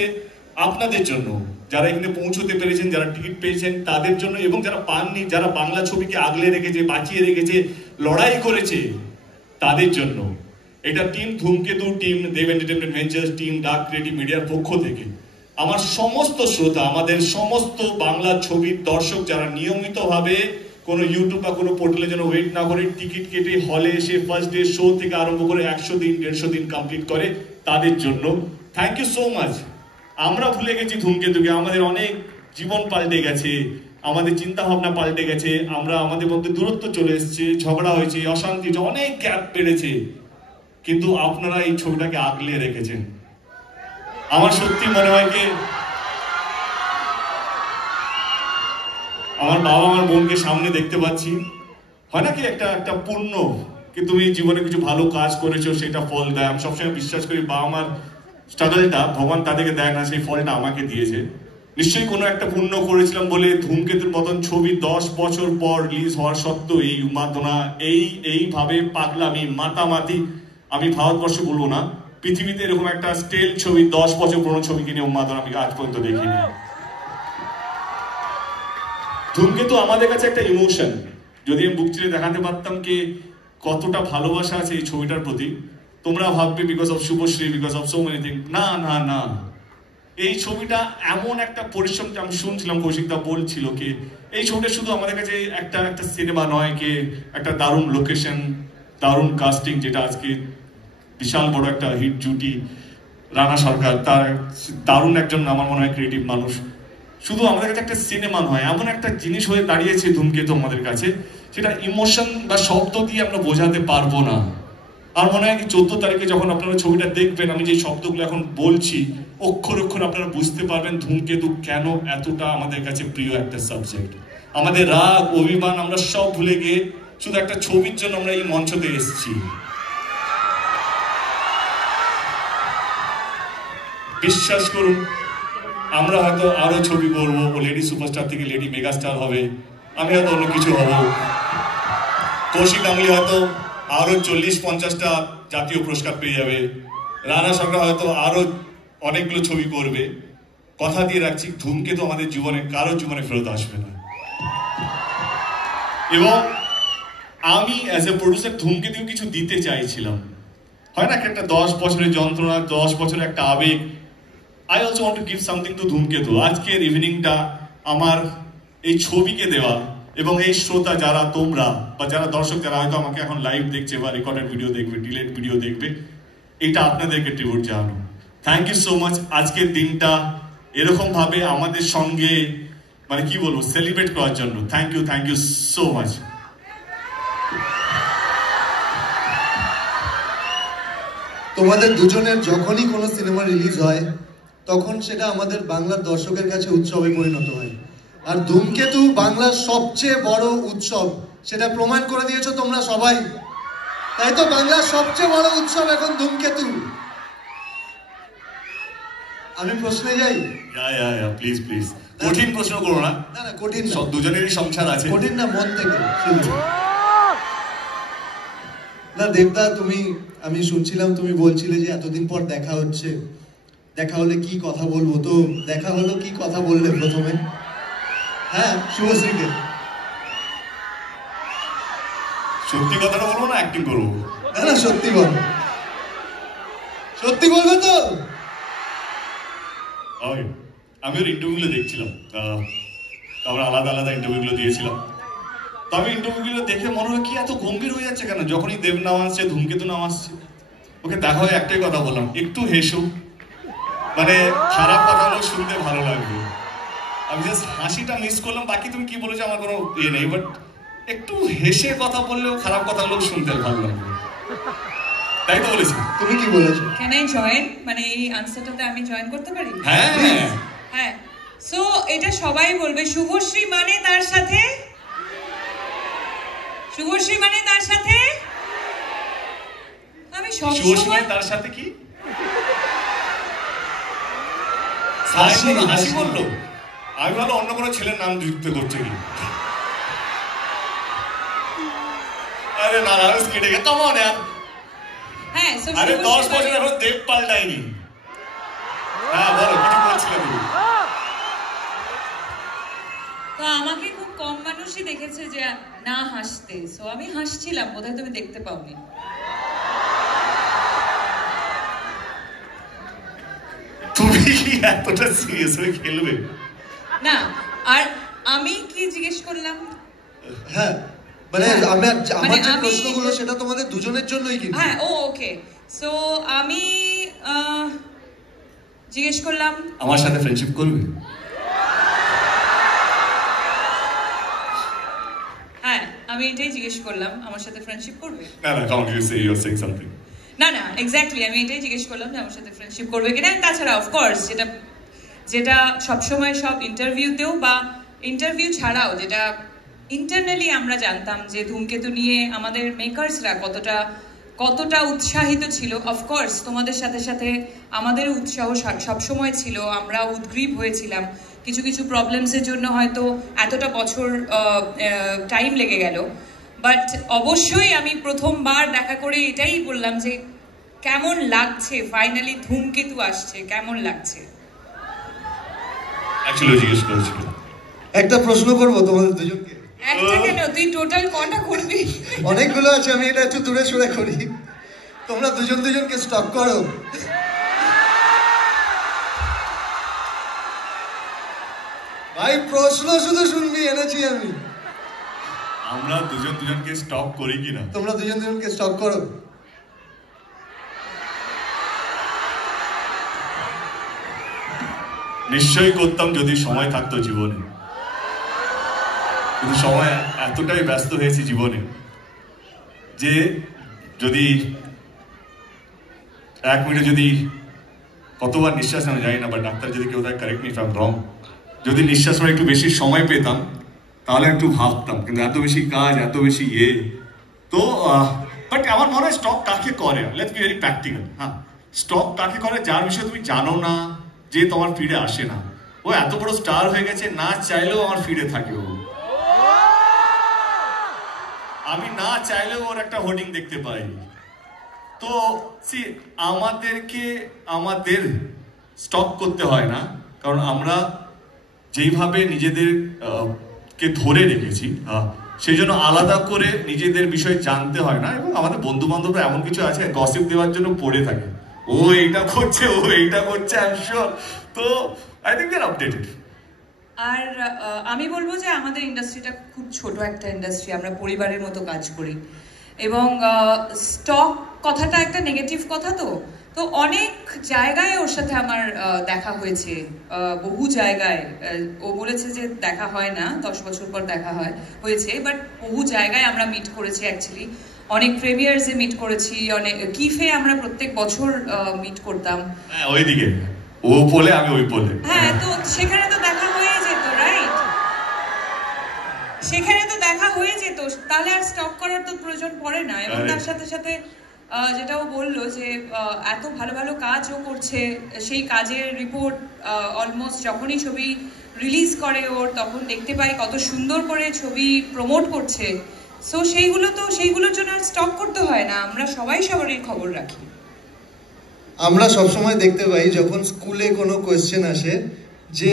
আপনাদের জন্য, যারা এখানে পৌঁছতে পেরেছেন, যারা টিকিট পেয়েছেন তাদের জন্য, এবং যারা পাননি, যারা বাংলা ছবিকে আগলে রেখেছে, বাঁচিয়ে রেখেছে, লড়াই করেছে তাদের জন্য। এটা team Dhumketu, team Dev Entertainment Ventures, team Dark Creative মিডিয়ার পক্ষ থেকে আমার সমস্ত শ্রোতা, আমাদের সমস্ত বাংলা ছবির দর্শক যারা নিয়মিতভাবে কোনো ইউটিউব বা কোনো পোর্টালে যেন ওয়েট না করে টিকিট কেটে হলে এসে ফার্স্ট ডে শো থেকে আরম্ভ করে 100 দিন 150 দিন কমপ্লিট করে, তাদের জন্য থ্যাংক ইউ সো মাচ। আমরা ভুলে গেছি ধূমকেতুকে, আমাদের অনেক জীবন পাল্টে গেছে, আমাদের চিন্তা ভাবনা পাল্টে গেছে, আমরা আমাদের মধ্যে দূরত্ব চলে এসেছে, ঝগড়া হয়েছে, অশান্তি, অনেক গ্যাপ বেড়েছে, কিন্তু আপনারা এই ছবিটাকে আগলে রেখেছেন। আমার সত্যি মনে হয় কি আমার বাবা আমার বোনকে সামনে দেখতে পাচ্ছি, হয় না কি একটা পুণ্য কি তুমি জীবনে কিছু ভালো কাজ করেছো, সেটা ফল দেয়। আমি সবসময় বিশ্বাস করি বাবা আমার স্ট্রাগলটা ভগবান তাদেরকে দেয় না, সেই ফলটা আমাকে দিয়েছে। নিশ্চয়ই কোনো একটা পুণ্য করেছিলাম বলে ধূমকেতুর মতন ছবি 10 বছর পর রিলিজ হওয়ার সত্ত্বেও এই উন্মাদনা, এইভাবে পাগলামি, মাতামাতি, আমি ভারতবর্ষ বলবো না, পৃথিবীতে এরকম একটা স্টেল ছবি 10 বছর পুরনো ছবি কিনে উন্মাদনা আমি আজ পর্যন্ত দেখিনি। ধূমকেতু আমাদের কাছে একটা ইমোশন। যদি আমি বুক চিরে দেখাতে পারতাম কি কতটা ভালোবাসা আছে এই ছবিটার প্রতি, তোমরা ভাববে because of Subhashree, because of so many thing. না না না, এই ছবিটা এমন একটা পরিশ্রম, আমি শুনছিলাম কৌশিকদা বলছিল কি এই ছবিটা শুধু আমাদের কাছে একটা সিনেমা নয়, কি একটা দারুণ লোকেশন, দারুণ কাস্টিং, যেটা আজকে বিশাল বড় একটা হিট জুটি, রানা সরকার, তার দারুণ একজন আমার মনে হয় ক্রিয়েটিভ মানুষ। শুধু আমাদের কাছে একটা সিনেমা নয়, এমন একটা জিনিস হয়ে দাঁড়িয়েছে ধূমকেতু আমাদের কাছে, সেটা ইমোশন বা শব্দ দিয়ে আমরা বোঝাতে পারবো না। আর মনে হয় 14 তারিখে যখন আপনারা ছবিটা দেখবেন, আমি যে শব্দগুলো এখন বলছি অক্ষর অক্ষর আপনারা বুঝতে পারবেন ধূমকেতু কেন এতটা আমাদের কাছে প্রিয় একটা সাবজেক্ট। আমাদের রাগ, অভিমান আমরা সব ভুলে গিয়ে শুধু একটা ছবির জন্য আমরা এই মঞ্চতে এসেছি। বিশ্বাস করুন, আমরা হয়তো আরো ছবি করবো, লেডি সুপারস্টার থেকে লেডি মেগাস্টার হবে, আমি হয়তো অন্য কিছু হব, কৌশিক গাঙ্গুলি হয়তো আরো 40-50টা জাতীয় পুরস্কার পেয়ে যাবে, রানা সরকার হয়তো আরো অনেকগুলো ছবি করবে। কথা দিয়ে রাখছি, ধূমকেতু আমাদের জীবনে কারো জীবনে ফেরত আসবে না। এবং আমি অ্যাজ এ প্রডিউসার ধূমকেতু কিছু দিতে চাইছিলাম, হয় না একটা 10 বছরের যন্ত্রণা, 10 বছরের একটা আবেগ। I also want to give something to ধূমকেতু। আজকের ইভিনিংটা আমার এই ছবিকে দেওয়া, এবং এই শ্রোতা যারা তোমরা বা যারা দর্শক যারা হয়তো আমাকে এখন লাইভ দেখছে বা রেকর্ডেড ভিডিও দেখবে, ডিলেট ভিডিও দেখবে, এটা আপনাদেরকে ট্রিবিউট জানানো। Thank you so much. আজকের দিনটা এরকম ভাবে আমাদের সঙ্গে মানে কি বলবো সেলিব্রেট করার জন্য থ্যাংক ইউ সো মাচ। তোমাদের দুজনের যখনই কোনো সিনেমা রিলিজ হয় তখন সেটা আমাদের বাংলার দর্শকের কাছে উৎসবে পরিণত হয়। আর ধূমকেতু বাংলার সবচেয়ে বড় উৎসব, সেটা প্রমাণ করে দিয়েছো তোমরা সবাই। তাই তো বাংলার সবচেয়ে বড় উৎসব এখন ধূমকেতু। আমি প্রশ্নে যাই? প্লিজ প্লিজ, কঠিন প্রশ্ন করো না। না না কঠিন না, সব দুজনেরই সংসার আছে। কঠিন না, মন থেকে। না দেবদা, আমি শুনছিলাম তুমি বলছিলে যে এতদিন পর দেখা হচ্ছে, দেখা হলে কি কথা বলবো, তো দেখা হলো, কি কথা বললে প্রথমে? হ্যাঁ, শুভশ্রীকে। সত্যি কথাটা বলবো না অ্যাক্টিং করবো? না না, সত্যি বলো, সত্যি বলবে তো? আমি ওর ইন্টারভিউগুলো দেখছিলাম, আমরা আলাদা আলাদা ইন্টারভিউগুলো দিয়েছিলাম। তো আমি ইন্টারভিউগুলো দেখে মনে হয় কি এত গম্ভীর হয়ে যাচ্ছে কেন? যখনই দেব নাম আসছে, ধূমকেতু নাম আসছে, ওকে দেখা হয়ে একটাই কথা বললাম, একটু হেসো, মানে খারাপ কথাগুলো শুনতে ভালো লাগবে। আমি জাস্ট হাসিটা মিস করলাম, বাকি তুমি কি বলেছো আমার কোনো ইয়ে নেই, বাট একটু হেসে কথা বললেও খারাপ কথাগুলো শুনতে ভালো লাগবে, তাই তো বলেছি। তুমি কি বলেছো? ক্যান আই জয়েন, মানে এই আনসারটাতে আমি জয়েন করতে পারি? হ্যাঁ হ্যাঁ। সো এটা সবাই বলবে, শুভশ্রী মানে তার সাথে, শুভশ্রী মানে তার সাথে, আমি সবসময় তার সাথে কি হাসি বললো, আমি ভালো অন্য কোনো ছেলের নাম যুক্ত করছে কি। আরে না না, কেটে গেছে, কেমন यार। হ্যাঁ, আরে 10 বছর এখন দেব পাল্টায়নি। হ্যাঁ বলো, কিছু বলছিলে তুমি? তো আমাকে খুব কম মানুষই দেখেছে যে না হাসতে, সো আমি হাসছিলাম, বোধহয় তুমি দেখতে পাওনি। তুমি কি এতটা সিরিয়াস হয়ে খেলবে? না, আর আমি কি জিজ্ঞেস করলাম? হ্যাঁ, মানে আমার যে প্রশ্নগুলো সেটা তোমাদের দুজনের জন্যই কিন্তু। হ্যাঁ, ওকে। সো আমি জিজ্ঞেস করলাম আমার সাথে ফ্রেন্ডশিপ করবে? হ্যাঁ, আমি এটাই জিজ্ঞেস করলাম, আমার সাথে ফ্রেন্ডশিপ করবে? না না, count you say you are saying something. না না, এক্স্যাক্টলি আমি এটাই জিজ্ঞেস করলাম যে আমার সাথে ফ্রেন্ডশিপ করবে কিনা। তাছাড়া অফকোর্স যেটা সবসময় সব ইন্টারভিউতেও বা ইন্টারভিউ ছাড়াও যেটা ইন্টারনালি আমরা জানতাম যে ধূমকেতু নিয়ে আমাদের মেকার্সরা কতটা উৎসাহিত ছিল। অফকোর্স তোমাদের সাথে সাথে আমাদের উৎসাহ সবসময় ছিল, আমরা উদ্গ্রীব হয়েছিলাম। কিছু কিছু প্রবলেমসের জন্য হয়তো এতটা বছর টাইম লেগে গেল, বাট অবশ্যই আমি প্রথমবার দেখা করে এটাই বললাম যে কেমন লাগছে, ফাইনালি ধূমকেতু আসছে, কেমন লাগছে। অ্যাকচুয়ালি জিজ্ঞেস করেছিল। একটা প্রশ্ন করব তোমাদের দুজনকে। একটা কেন, তুই টোটাল কটা করবি? অনেকগুলো আছে, আমি এটা একটু দূরে সরে করি। তোমরা দুজনকে স্টপ করো। ভাই প্রশ্ন শুধু শুনবি এনেছি আমি। আমরা দুজনকে স্টপ করি কিনা? তোমরা দুজনকে স্টপ করো। নিশ্চয়ই করতাম যদি সময় থাকতো জীবনে, কিন্তু সময় এতটাই ব্যস্ত হয়েছে জীবনে যে যদি 1 মিনিটে যদি কতবার নিঃশ্বাস আমি জানি না, বাট ডাক্তার যদি কেউ তাই correct me if I am রং, যদি নিঃশ্বাস নেওয়ার একটু বেশি সময় পেতাম তাহলে একটু ভাবতাম, কিন্তু এত বেশি কাজ, এত বেশি তো বাট আমার মনে হয় স্টপ কাকে করে, লেটস বি ভেরি প্র্যাকটিক্যাল। হ্যাঁ, স্টপ কাকে করে যার বিষয়ে তুমি জানো না, যে তোমার ফিডে আসে না। ও এত বড় স্টার হয়ে গেছে, না চাইলেও আমার ফিডে থাকে ও। আমি না চাইলেও ওর একটা হোর্ডিং দেখতে পাই। তো আমাদের স্টপ করতে হয় না, কারণ আমরা যেইভাবে নিজেদের কে ধরে রেখেছি, সেই জন্য আলাদা করে নিজেদের বিষয় জানতে হয় না। এবং আমাদের বন্ধু বান্ধবরা এমন কিছু আছে গসিপ দেওয়ার জন্য পড়ে থাকে, ও এইটা করছে, ও এইটা করছে, আই এম শিওর। তো I think we are updated. আর আমি বলবো যে আমাদের ইন্ডাস্ট্রিটা খুব ছোট একটা ইন্ডাস্ট্রি, আমরা পরিবারের মতো কাজ করি। এবং স্টক কথাটা একটা নেগেটিভ কথা, তো অনেক জায়গায় ওর সাথে আমার দেখা হয়েছে, বহু জায়গায়। ও বলেছে যে দেখা হয় না, 10 বছর পর দেখা হয়েছে, বাট বহু জায়গায় আমরা মিট করেছি অ্যাকচুয়ালি। অনেক প্রিমিয়ার্সে মিট করেছি, অনেক কিফে আমরা প্রত্যেক বছর মিট করতাম। হ্যাঁ, ওইদিকে ও বলে আমি ওই বলে। হ্যাঁ, তো সেখানে তো দেখা হয়ে যেত, রাইট? সেখানে তো দেখা হয়ে যেত, তাহলে আর স্টপ করার তো প্রয়োজন পড়ে না। এবং তার সাথে সাথে যেটা ও বললো যে এত ভালো ভালো কাজ ও করছে, সেই কাজের রিপোর্ট অলমোস্ট যখনই ছবি রিলিজ করে ওর, তখন দেখতে পাই কত সুন্দর করে ছবি প্রমোট করছে। সো সেইগুলোর জন্য আর স্টপ করতে হয় না, আমরা সবাই সবারই খবর রাখি। আমরা সবসময় দেখতে পাই যখন স্কুলে কোনো কোয়েশ্চেন আসে যে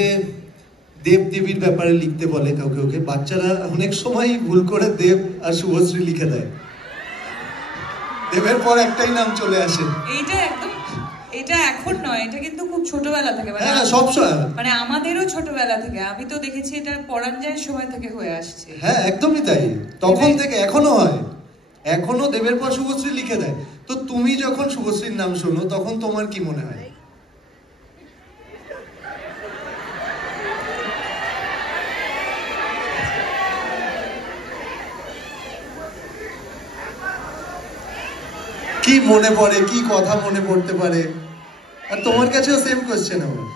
দেব দেবীর ব্যাপারে লিখতে বলে কাউকে, ওকে বাচ্চারা অনেক সময় ভুল করে দেব আর শুভশ্রী লিখে দেয়, দেবের পর একটাই নাম চলে আসে। এইটা একদম, এটা এখন নয়, এটা কিন্তু খুব ছোটবেলা থেকে, হ্যাঁ সবসময়, মানে আমাদেরও ছোটবেলা থেকে, আমি তো দেখেছি এটা পরাঞ্জয়ের সময় থেকে হয়ে আসছে। হ্যাঁ একদমই তাই, তখন থেকে এখনো হয়, এখনো দেবের পর শুভশ্রী লিখে দেয়। তো তুমি যখন শুভশ্রীর নাম শোনো তখন তোমার কি মনে হয়? কি মনে পড়ে, কি কথা মনে পড়তে পারে? আর তোমার কাছেও সেম কোয়েশ্চেন আমার।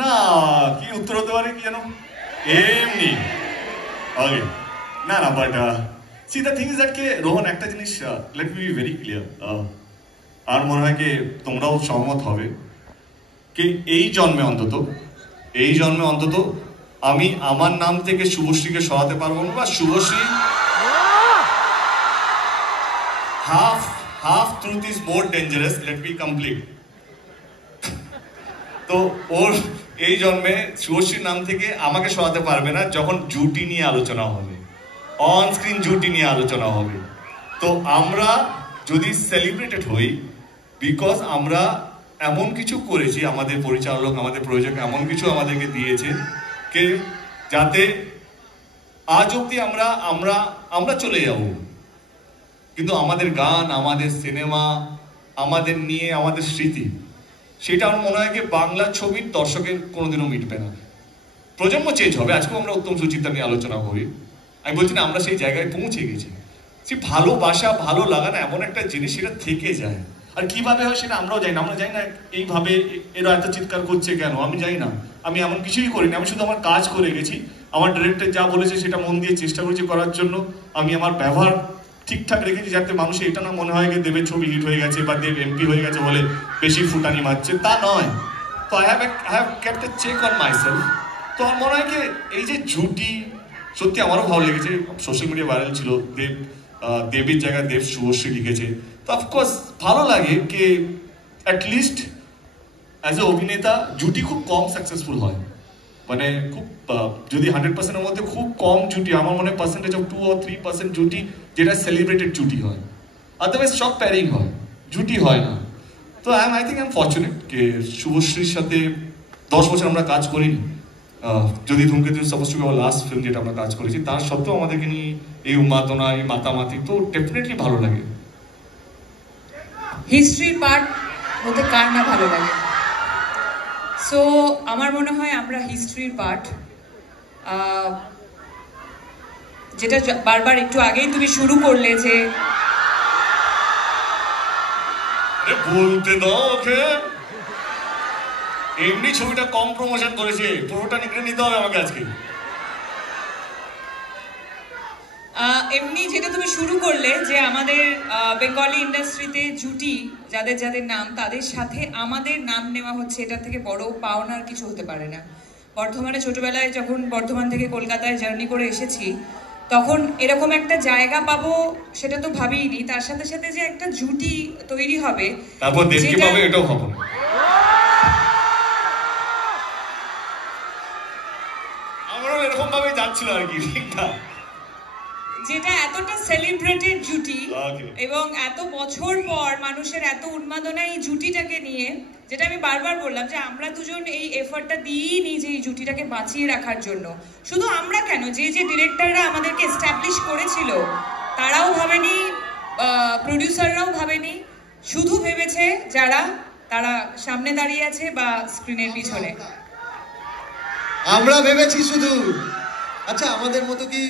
না কি উত্তর হতে পারে কি জানো, এমনি ওকে না না, but see the thing is that কে রোহন একটা জিনিস let me be very clear, আর মনে হয় কি তোমরাও সহমত হবে কি এই জন্মে অন্তত আমি আমার নাম থেকে শুভশ্রীকে সরাতে পারবো না, বা Subhashree half truth is more dangerous, let me complete. তো ওর এই জন্মে শুভশ্রীর নাম থেকে আমাকে সরাতে পারবে না যখন জুটি নিয়ে আলোচনা হবে, অন স্ক্রিন জুটি নিয়ে আলোচনা হবে। তো আমরা যদি সেলিব্রেটেড হই বিকজ আমরা এমন কিছু করেছি, আমাদের পরিচালক আমাদের প্রযোজক এমন কিছু আমাদেরকে দিয়েছে কে যাতে আজ অব্দি আমরা চলে যাব, কিন্তু আমাদের গান, আমাদের সিনেমা, আমাদের নিয়ে আমাদের স্মৃতি, সেটা আমার মনে হয় কি বাংলা ছবির দর্শকের কোনোদিনও মিটবে না। প্রজন্ম চেঞ্জ হবে, আজকেও আমরা উত্তম সুচিত্রা নিয়ে আলোচনা করি, আমি বলছি না আমরা সেই জায়গায় পৌঁছে গেছি। সে ভালোবাসা, ভালো লাগা না এমন একটা জিনিস, সেটা থেকে যায়। আর কিভাবে হয় সেটা আমরাও জানি না, আমরা জানি না এইভাবে এরা এত চিৎকার করছে কেন, আমি জানি না, আমি এমন কিছুই করিনি, আমি শুধু আমার কাজ করে গেছি, আমার ডিরেক্টর যা বলেছে সেটা মন দিয়ে চেষ্টা করেছি করার জন্য, আমি আমার ব্যবহার ঠিকঠাক রেখেছি যাতে মানুষের এটা না মনে হয় যে দেবের ছবি হিট হয়ে গেছে বা দেব এমপি হয়ে গেছে বলে বেশি ফুটানি মারছে, তা নয়। তো I have kept a check on myself. তো আমার মনে হয় কি এই যে জুটি, সত্যি আমারও ভালো লেগেছে, সোশ্যাল মিডিয়া ভাইরাল ছিল, দেবের জায়গায় দেব শুভশ্রী লিখেছে, তো অফকোর্স ভালো লাগে যে অ্যাটলিস্ট অ্যাজ এ অভিনেতা জুটি খুব কম সাকসেসফুল হয়, মানে খুব যদি 100%-এর মধ্যে খুব কম জুটি, আমার মনে হয় পার্সেন্টেজ অফ 2 or 3% জুটি যেটা সেলিব্রেটেড জুটি হয়, আদারওয়াইজ সব প্যারিং হয়, জুটি হয় না। তো I think I am fortunate যে শুভশ্রীর সাথে 10 বছর আমরা কাজ করিনি, যদি ধূমকেতু suppose two B our last film যেটা আমরা কাজ করেছি, তার সত্ত্বেও আমাদেরকে নিয়ে এই উন্মাদনা, এই মাতামাতি, তো ডেফিনেটলি ভালো লাগে। হিস্ট্রির পার্ট হতে কার না ভালো লাগে? সো আমার মনে হয় আমরা হিস্ট্রির পার্ট, যেটা বারবার একটু আগেই তুমি শুরু করলে যে বলতে দাও ওকে, এমনি ছবিটা কম প্রমোশন করেছে, পুরোটা নিতে হবে আমাকে আজকে। এমনি যেটা তুমি শুরু করলে যে আমাদের বেঙ্গলি ইন্ডাস্ট্রিতে জুটি যাদের যাদের নাম, তাদের সাথে আমাদের নাম নেওয়া হচ্ছে, এটার থেকে বড় পাওনার কিছু হতে পারে না। বর্ধমানে ছোটবেলায় যখন বর্ধমান থেকে কলকাতায় জার্নি করে এসেছি, তখন এরকম একটা জায়গা পাবো সেটা তো ভাবিনি, তার সাথে সাথে যে একটা জুটি তৈরি হবে, তারপর দেশকে পাবে এটাও ভাবো না। আমারও এরকম ভাবে যাচ্ছিল আর কি, ঠিক না, যেটা এতটা সেলিব্রেটেড জুটি এবং এত বছর পর মানুষের এত উন্মাদনা এই জুটিটাকে নিয়ে, যেটা আমি বারবার বললাম যে আমরা দুজন এই এফর্টটা দিই নি যে এই জুটিটাকে বাঁচিয়ে রাখার জন্য। শুধু আমরা কেন, যে যে ডিরেক্টররা আমাদেরকে এস্টাবলিশ করেছিল তারাও ভাবেনি, প্রডিউসাররাও ভাবেনি, শুধু ভেবেছে তারা সামনে দাঁড়িয়ে আছে বা স্ক্রিনের পিছনে। আমরা ভেবেছি শুধু। আচ্ছা আমাদের মতো কি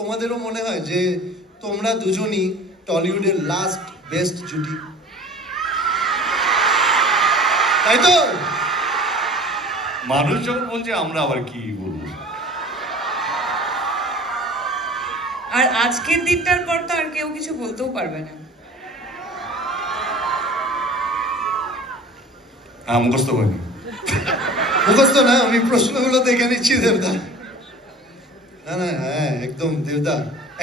তোমাদেরও মনে হয় যে তোমরা দুজনই টলিউডের লাস্ট বেস্ট জুটি, তাই তো? মানুষ যখন বলছে আমরা আবার কি বলবো। আর আজকের দিনটার পর তো আর কেউ কিছু বলতেও পারবে না। মুখস্থ করিনি, মুখস্থ না, আমি প্রশ্নগুলো দেখে নিচ্ছি দেবদা। না না হ্যাঁ একদম দেবদা,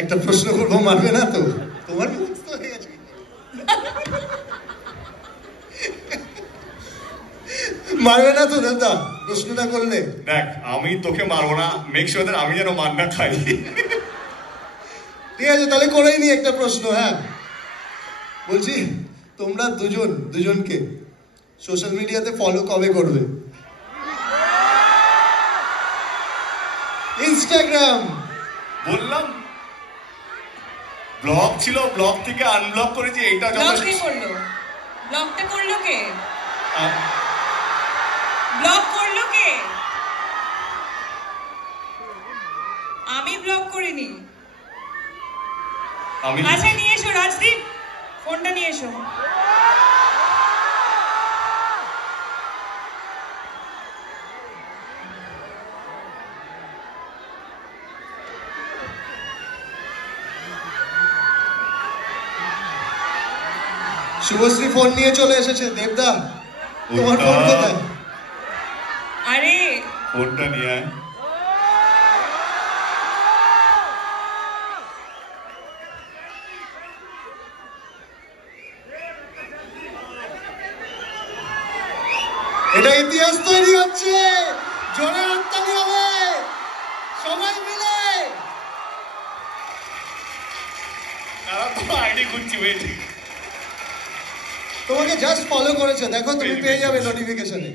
একটা প্রশ্ন করবো মারবে না তো? তোমার মুখস্থ হয়ে গেছে। মারবে না তো দাদা প্রশ্নটা করলে? দেখ আমি তোকে মারবো না, মেক শিওর দ্যাট আমি যেন মার না খাই। ঠিক আছে তাহলে করেই নি একটা প্রশ্ন। হ্যাঁ বলছি তোমরা দুজনকে সোশ্যাল মিডিয়াতে ফলো কবে করবে? ইনস্টাগ্রাম বললাম ব্লগ ছিল, ব্লগ থেকে আনব্লক করেছি, এইটা ব্লগ কে করলো? ব্লগটা করলো কে? ব্লগ করলো কে? আমি ব্লগ করিনি। আচ্ছা নিয়ে এসো রাজদীপ, ফোনটা নিয়ে এসো। শুভশ্রী ফোন নিয়ে চলে এসেছে। দেবদা তোমার ফোন কোথায়? আরে ফোনটা নিয়ে আয়। এটা ইতিহাস তৈরি হচ্ছে, জোরে হাততালি হবে সবাই মিলে। আইডি খুঁজছি, ওয়েট। তোমাকে জাস্ট ফলো করেছে, দেখো তুমি পেয়ে যাবে নোটিফিকেশনে।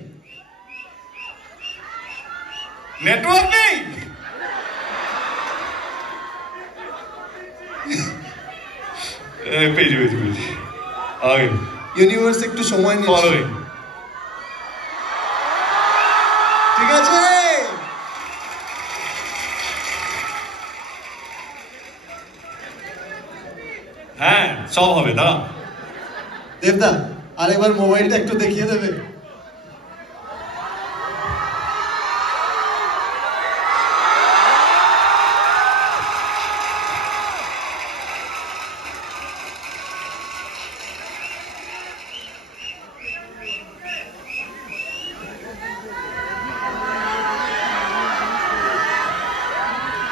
নেটওয়ার্ক নেই। পেজ আগে ইউনিভার্স একটু সময় নিচ্ছে। ঠিক আছে হ্যাঁ সব হবে। দাঁড়া দেবদা আরেকবার মোবাইলটা একটু দেখিয়ে দেবে?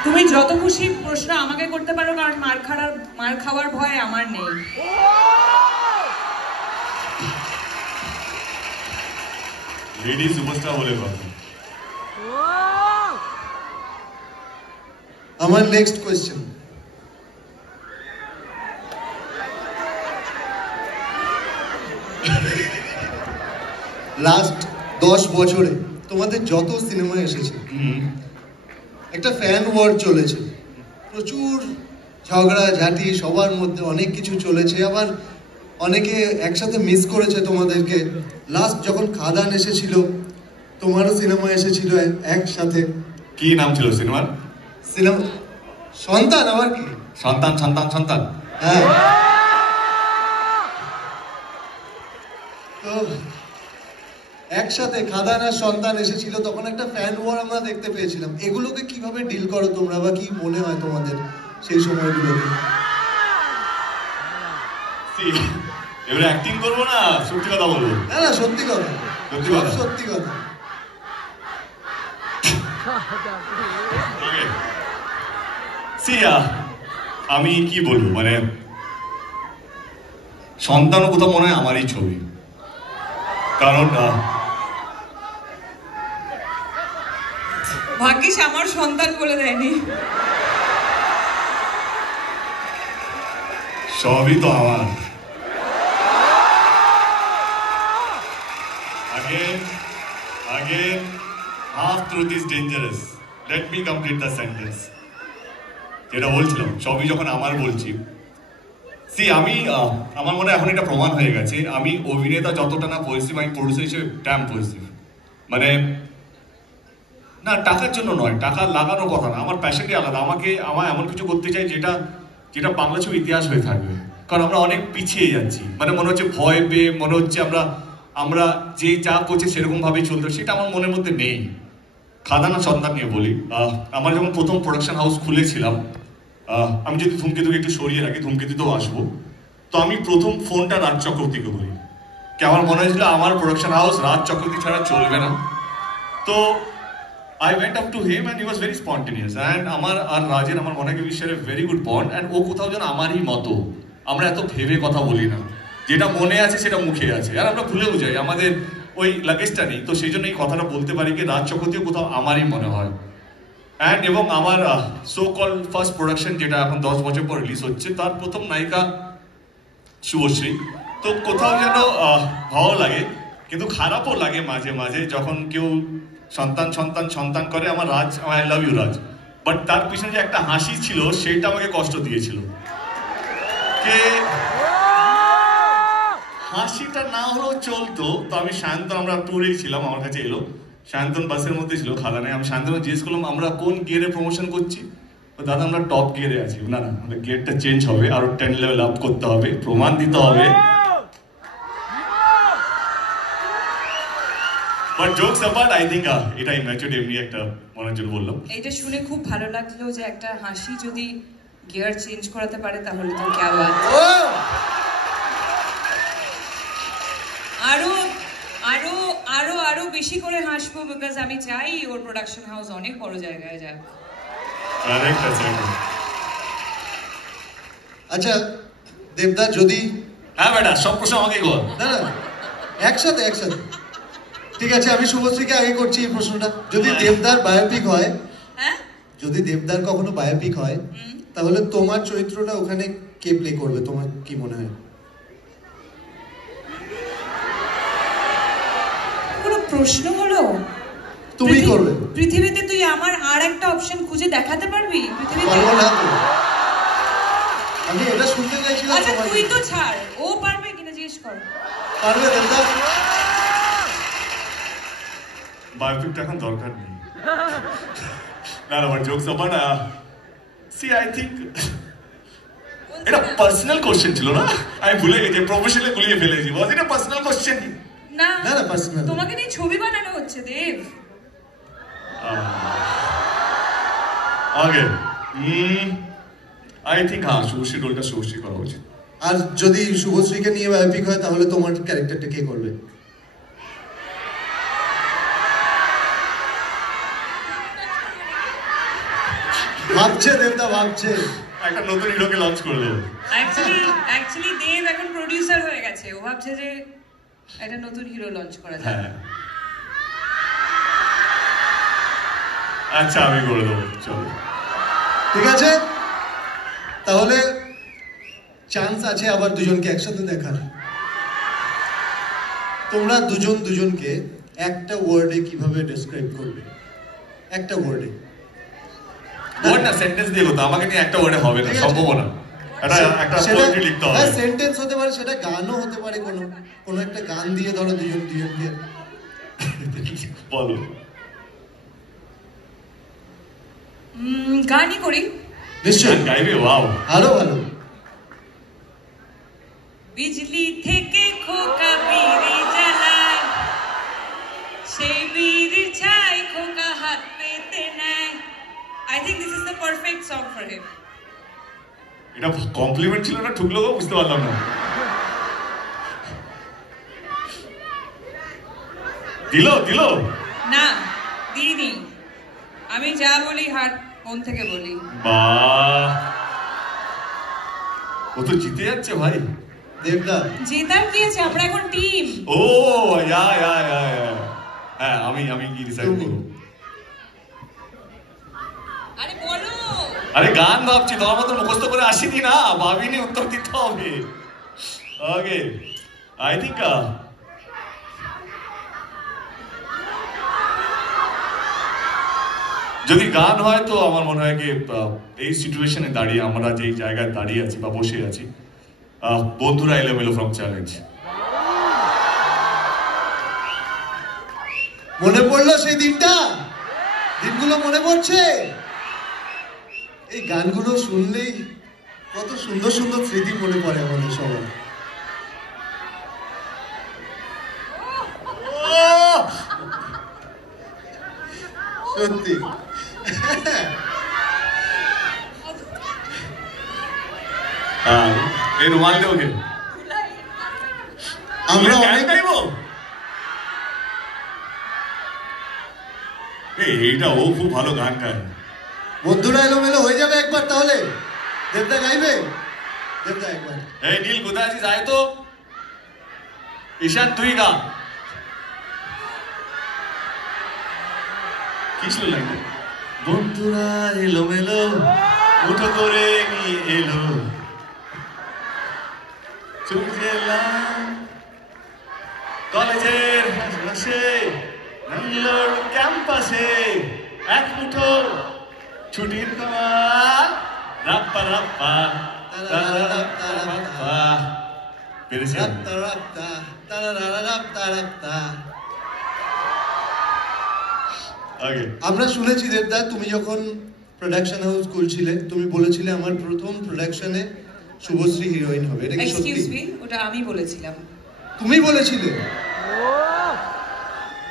তুমি যত খুশি প্রশ্ন আমাকে করতে পারো, কারণ মার খাওয়ার ভয় আমার নেই। লেডি সুপারস্টার বলে কথা। আমার নেক্সট কোয়েশ্চেন, লাস্ট 10 বছরে তোমাদের যত সিনেমা এসেছে একটা ফ্যান ওয়ার চলেছে, প্রচুর ঝগড়া ঝাঁটি, সবার মধ্যে অনেক কিছু চলেছে, আবার অনেকে একসাথে মিস করেছে তোমাদেরকে। লাস্ট যখন খাদান এসেছিল, তোমারও সিনেমা এসেছিল একসাথে। কি নাম ছিল সিনেমার? সিনেমা সন্তান। আবার কি সন্তান সন্তান সন্তান? হ্যাঁ। তো একসাথে খাদান আর সন্তান এসেছিল, তখন একটা ফ্যান ওয়ার আমরা দেখতে পেয়েছিলাম। এগুলোকে কিভাবে ডিল করো তোমরা, বা কি মনে হয় তোমাদের সেই সময়গুলোকে? এবারে অ্যাক্টিং করবো না সত্যি কথা বলবো? না না সত্যি কথা, সত্যি কথা, সত্যি কথা। আমি কি বলবো, মানে সন্তানও কোথাও মনে হয় আমারই ছবি, কারণ ভাগ্যিস আমার সন্তান বলে দেয়নি। সবই তো আমার। Again, half truth is dangerous. Let me complete the sentence. যেটা বলছিলাম সবই যখন আমার বলছি, আমি আমার মনে হয় এখন এটা প্রমাণ হয়ে গেছে, আমি অভিনেতা যতটা না পজিটিভ, আমি প্রডিউসার হিসেবে ড্যাম পজিটিভ। মানে না টাকার জন্য নয়, টাকা লাগানোর কথা না, আমার প্যাশনই আলাদা। আমার এমন কিছু করতে চাই যেটা যেটা বাংলা ছবি ইতিহাস হয়ে থাকবে, কারণ আমরা অনেক পিছিয়ে যাচ্ছি। মানে মনে হচ্ছে ভয় পেয়ে, মনে হচ্ছে আমরা যে যা করছি সেরকম ভাবেই চলতে, সেটা আমার মনের মধ্যে নেই। খাদানা সন্তান নিয়ে বলি, আমার যখন প্রথম প্রোডাকশন হাউস খুলেছিলাম, আমি যদি ধূমকেতুকে একটু সরিয়ে রাখি, ধূমকেতুতেও আসবো, তো আমি প্রথম ফোনটা রাজ চক্রবর্তীকে বলি, কি আমার মনে হয়েছিল আমার প্রোডাকশন হাউস রাজ চক্রবর্তী ছাড়া চলবে না। তো I went up to him and he was very spontaneous, and আমার আর রাজের আমার মনে হয় we share a very good bond, and ও কোথাও যেন আমারই মতো। আমরা এত ভেবে কথা বলি না, যেটা মনে আছে সেটা মুখে আছে, আর আমরা ভুলেও যাই। ওই লাগেজটা নেই, তো সেই জন্য এই কথাটা বলতে পারি কি রাজ চক্রবর্তীও কোথাও আমারই মনে হয়। অ্যান্ড এবং আমার সো কল ফার্স্ট প্রোডাকশন যেটা এখন 10 বছর পর রিলিজ হচ্ছে, তার প্রথম নায়িকা শুভশ্রী। তো কোথাও যেন ভালো লাগে, কিন্তু খারাপও লাগে মাঝে মাঝে যখন কেউ সন্তান সন্তান সন্তান করে। আমার Raj, I love you Raj, but তার পিছনে যে একটা হাসি ছিল সেটা আমাকে কষ্ট দিয়েছিল। কে হাসিটা না হলেও চলতো। তো আমি সায়ন্তন, আমরা ট্যুরেই ছিলাম, আমার কাছে এলো সায়ন্তন, বাসের মধ্যে ছিল খাদানে। আমি সায়ন্তনকে জিজ্ঞেস করলাম আমরা কোন গিয়ারে প্রমোশন করছি। তো দাদা আমরা টপ গিয়ারে আছি। না না, আমাদের গিয়ারটা চেঞ্জ হবে, আরো 10 লেভেল আপ করতে হবে, প্রমাণ দিতে হবে। But jokes apart, I think এটা ইম্যাচুরড এমনি একটা মনের জন্য বললাম। এইটা শুনে খুব ভালো লাগলো যে একটা হাসি যদি গিয়ার চেঞ্জ করাতে পারে তাহলে তো কি আওয়াজ। আরো আরো আরো আরো বেশি করে হাসবো, বিকজ আমি চাই ওর প্রোডাকশন হাউস অনেক বড় জায়গায় যাক। আচ্ছা দেবদা, যদি হ্যাঁ বেটা সব প্রশ্ন আমাকে কর। না না, একসাথে একসাথে, ঠিক আছে। আমি শুভশ্রীকে আগে করছি এই প্রশ্নটা। যদি দেবদার বায়োপিক হয়, যদি দেবদার কখনো বায়োপিক হয়, তাহলে তোমার চরিত্রটা ওখানে কে প্লে করবে, তোমার কি মনে হয়? কোনো প্রশ্ন হলো? তুমি করবে। পৃথিবীতে তুই আমার আর একটা অপশন খুঁজে দেখাতে পারবি পৃথিবীতে? পারবো না তো, আমি এটা শুনতে চাইছিলাম। আচ্ছা তুই তো ছাড়, ও পারবে কিনা জিজ্ঞেস কর। পারবে দেবদা? বায়োপিকটা এখন দরকার নেই। না না, jokes apart, see I think এটা পার্সোনাল কোশ্চেন ছিল না, আমি ভুলে গেছি, প্রফেশনালি গুলিয়ে ফেলেছি। Was it a personal question? না না না, পার্সোনাল। তোমাকে নিয়ে ছবি বানানো হচ্ছে দেব। ওকে, আই থিঙ্ক হ্যাঁ শুভশ্রী রোলটা শুভশ্রী করা উচিত। আর যদি শুভশ্রীকে নিয়ে বায়োপিক হয় তাহলে তোমার ক্যারেক্টারটা কে করবে? ভাবছে দেবদা, ভাবছে একটা নতুন হিরোকে লঞ্চ করে দেবো। অ্যাকচুয়ালি দেব এখন প্রোডিউসার হয়ে গেছে, ও ভাবছে যে একটা নতুন হিরো লঞ্চ করা যায়। আচ্ছা আমি করে দেবো, চলো ঠিক আছে। তাহলে চান্স আছে আবার দুজনকে একসাথে দেখার। তোমরা দুজন দুজনকে একটা ওয়ার্ডে কিভাবে ডেসক্রাইব করবে? একটা ওয়ার্ডে। ওয়ার্ড না, সেন্টেন্স দিয়ে কথা, আমাকে নিয়ে একটা ওয়ার্ডে হবে না, সম্ভব না। একটা পোয়েট্রি লিখতে হবে। হ্যাঁ, সেন্টেন্স হতে পারে, সেটা গানও হতে পারে, কোনো একটা গান দিয়ে ধরো দুজনকে। বলো। গানই করি। নিশ্চয়ই গাইবে। ওয়াও, আরো ভালো। বিজলি থেকে খোকা বিড়ি জ্বালায়, সেই বিড়ির ছাই খোকা হাত পেতে নেয়। I think this is the perfect song for him. এটা কমপ্লিমেন্ট ছিল না, ঠুকলো গো, বুঝতে পারলাম না। দিল না, দিইনি। আমি যা বলি হার্ট মন থেকে বলি। বাহ, ও তো জিতে যাচ্ছে ভাই। দেবদা জেতার কি আছে, আমরা এখন টিম। ও হ্যাঁ, আমি কি ডিসাইড করব? আরে বলো। আরে গান ভাবছি, তোমার মতো মুখস্থ করে আসিনি না, ভাবিনি, উত্তর দিতে হবে। ওকে, আই থিঙ্ক যদি গান হয় তো আমার মনে হয় কি এই সিচুয়েশনে দাঁড়িয়ে, আমরা যেই জায়গায় দাঁড়িয়ে আছি বা বসে আছি, বন্ধুরা এলোমেলো ফ্রম চ্যালেঞ্জ। মনে পড়লো সেই দিনগুলো মনে পড়ছে। এই গানগুলো শুনলেই কত সুন্দর সুন্দর স্মৃতি মনে পড়ে আমাদের সবার। সত্যি এই রুমাল দেবো কে? আমরা অনেক গাইবো। এইটা ও খুব ভালো গান গায়। বন্ধুরা এলোমেলো হয়ে যাবে একবার, তাহলে দেবদা গাইবে। দেবদা একবার। এই নীল কোথায় আছিস, আয় তো। ঈশান তুই গা। কি ছিল লাইনটা? বন্ধুরা এলো মেলো মুঠো করে নিয়ে এলো কলেজের পাশে ব্যাঙ্গালোর ক্যাম্পাসে এক মুঠো ছুটির খাবার রাপ্পা রাপ্পা পেরেছি। আমরা শুনেছি দেবদা, তুমি যখন প্রোডাকশন হাউস খুলছিলে তুমি বলেছিলে আমার প্রথম প্রোডাকশনে শুভশ্রী হিরোইন হবে। এটা কি সত্যি? এক্সকিউজ মি, ওটা আমি বলেছিলাম। তুমি বলেছিলে?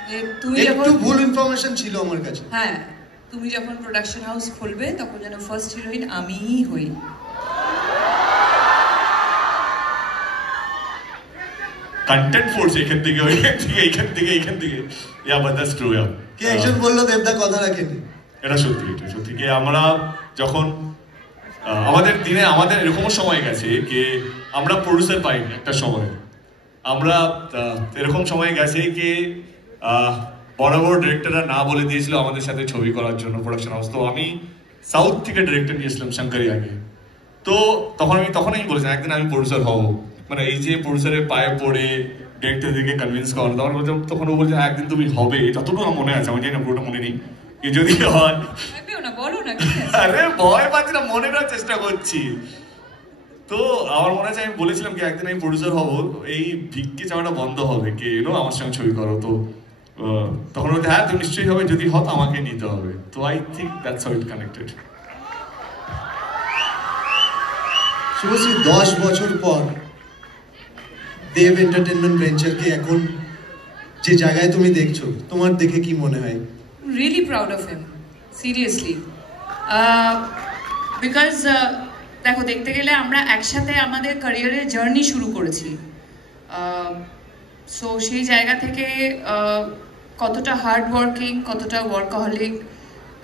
যে তুমি একটু ভুল ইনফরমেশন ছিল আমার কাছে। হ্যাঁ, তুমি যখন প্রোডাকশন হাউস খুলবে তখন যেন ফার্স্ট হিরোইন আমিই হই। কন্টেন্ট ফোর্স এখান থেকে এইখান থেকে ইয়া বাট দ্যাটস ট্রু। কে একজন বললো দেবদা কথা রাখেনি। এটা সত্যি কি আমরা যখন আমাদের দিনে আমাদের এরকমও সময় গেছে যে আমরা প্রডিউসার পাইনি একটা সময়। আমরা এরকম সময় গেছে কি বড় বড় ডিরেক্টররা না বলে দিয়েছিল আমাদের সাথে ছবি করার জন্য প্রোডাকশন হাউস। তো আমি সাউথ থেকে ডিরেক্টর নিয়েছিলাম শঙ্করি আগে। তো তখনই বলেছিলাম একদিন আমি প্রডিউসার হব। মানে এই যে প্রডিউসারের পায়ে পড়ে ডিরেক্টরদেরকে কনভিন্স করানো, তখন ও বলছে একদিন তুমি হবে, যতটুকু আমার মনে আছে, আমি জানি না পুরোটা মনে নেই, যদি হয়। আরে ভয় পাচ্ছি না, মনে করার চেষ্টা করছি। তো আমার মনে আছে আমি বলেছিলাম কি একদিন আমি প্রডিউসার হব, এই ভিক্ষে চাওয়াটা বন্ধ হবে, কে আমার সঙ্গে ছবি করো। তো তখন বলতে হ্যাঁ তুমি নিশ্চয়ই হবে, যদি হয় আমাকে নিতে হবে। তো I think that's how it connected. Subhashree 10 বছর পর দেব এন্টারটেইনমেন্ট ভেঞ্চারকে এখন যে জায়গায় তুমি দেখছো, তোমার দেখে কি মনে হয়? Really proud of him, seriously. Because দেখো, দেখতে গেলে আমরা একসাথে আমাদের ক্যারিয়ারের জার্নি শুরু করেছি। সো সেই জায়গা থেকে কতটা হার্ড ওয়ার্কিং, কতটা ওয়ার্কাহলিক,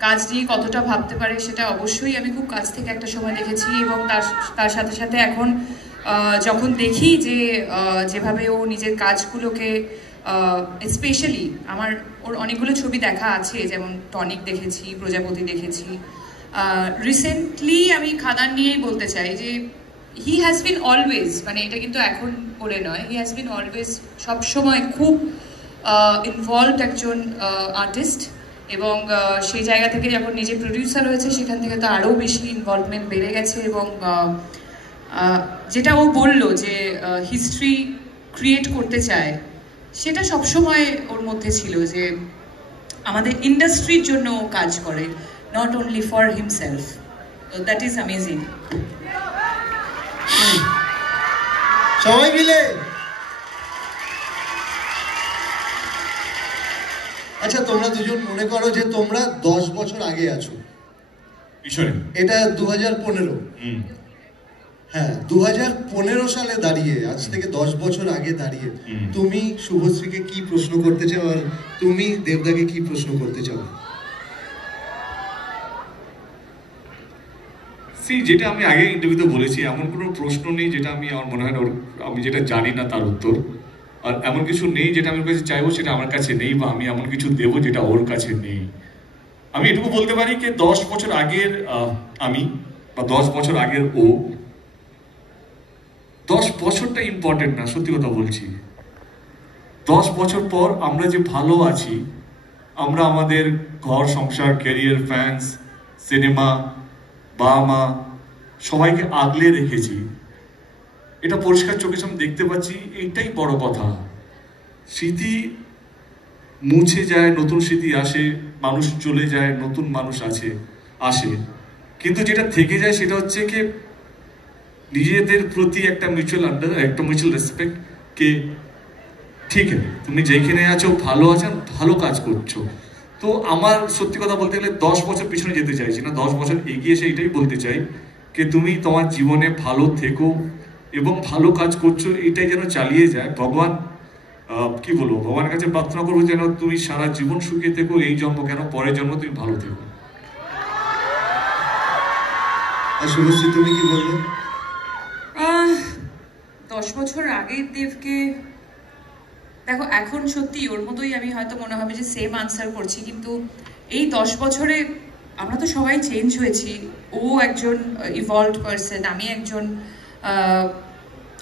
কাজ নিয়ে কতটা ভাবতে পারে সেটা অবশ্যই আমি খুব কাছ থেকে একটা সময় দেখেছি। এবং তার সাথে সাথে এখন যখন দেখি যে যেভাবে ও নিজের কাজগুলোকে, স্পেশালি ওর অনেকগুলো ছবি দেখা আছে, যেমন টনিক দেখেছি, প্রজাপতি দেখেছি। রিসেন্টলি আমি খাদান নিয়েই বলতে চাই যে হি হ্যাজ বিন অলওয়েজ, মানে এটা কিন্তু এখন বলে নয়, হি হ্যাজ বিন অলওয়েজ সবসময় খুব ইনভলভড একজন আর্টিস্ট। এবং সেই জায়গা থেকে যখন নিজে প্রডিউসার হয়েছে সেখান থেকে তো আরও বেশি ইনভলভমেন্ট বেড়ে গেছে। এবং যেটা ও বললো যে হিস্ট্রি ক্রিয়েট করতে চায়, সেটা সবসময় ওর মধ্যে ছিল যে আমাদের ইন্ডাস্ট্রির জন্য ও কাজ করে, নট অনলি ফর হিমসেলফ। তো দ্যাট ইজ অ্যামেজিং। সবাই মিলে আচ্ছা, তোমরা দুজন মনে করো যে তোমরা 10 বছর আগে আছো, এটা 2015। হ্যাঁ, 2015 সালে দাঁড়িয়ে, আজ থেকে 10 বছর আগে দাঁড়িয়ে তুমি শুভশ্রীকে কি প্রশ্ন করতে চাও আর তুমি দেবদাকে কি প্রশ্ন করতে চাও? যেটা আমি আগে ইন্টারভিউতে বলেছি, এমন কোনো প্রশ্ন নেই যেটা আমার মনে হয় আমি যেটা জানি না তার উত্তর, আর এমন কিছু নেই যেটা আমি ওর কাছে চাইবো সেটা আমার কাছে নেই, বা আমি এমন কিছু দেবো যেটা ওর কাছে নেই। আমি এটুকু বলতে পারি যে 10 বছর আগের আমি বা 10 বছর আগের ও, 10 বছরটা ইম্পর্টেন্ট না, সত্যি কথা বলছি। 10 বছর পর আমরা যে ভালো আছি, আমরা আমাদের ঘর সংসার, ক্যারিয়ার, ফ্যান্স, সিনেমা, বাবা মা সবাইকে আগলে রেখেছি, এটা পরিষ্কার চোখের সামনে দেখতে পাচ্ছি, এইটাই বড় কথা। স্মৃতি মুছে যায়, নতুন স্মৃতি আসে, মানুষ চলে যায়, নতুন মানুষ আসে, কিন্তু যেটা থেকে যায় সেটা হচ্ছে কি নিজেদের প্রতি একটা মিউচুয়াল রেসপেক্ট, কে ঠিক আছে তুমি যেখানে আছো ভালো আছো, ভালো কাজ করছো। তো আমার সত্যি কথা বলতে গেলে 10 বছর পিছনে যেতে চাইছি না, 10 বছর এগিয়ে এসে এটাই বলতে চাই যে তুমি তোমার জীবনে ভালো থেকো এবং ভালো কাজ করছো, এটাই যেন চালিয়ে যায়। ভগবান কি বলবো, ভগবানের কাছে প্রার্থনা করবো যেন তুমি সারা জীবন সুখে থেকো, এই জন্ম কেন পরের জন্ম তুমি ভালো থেকো। শুভশ্রী তুমি কি বলবে? 10 বছর আগের দেবকে দেখো, এখন সত্যি ওর মতোই আমি হয়তো মনে হবে যে সেম আনসার করছি, কিন্তু এই 10 বছরে আমরা তো সবাই চেঞ্জ হয়েছি। ও একজন ইভলভড পারসন, আমি একজন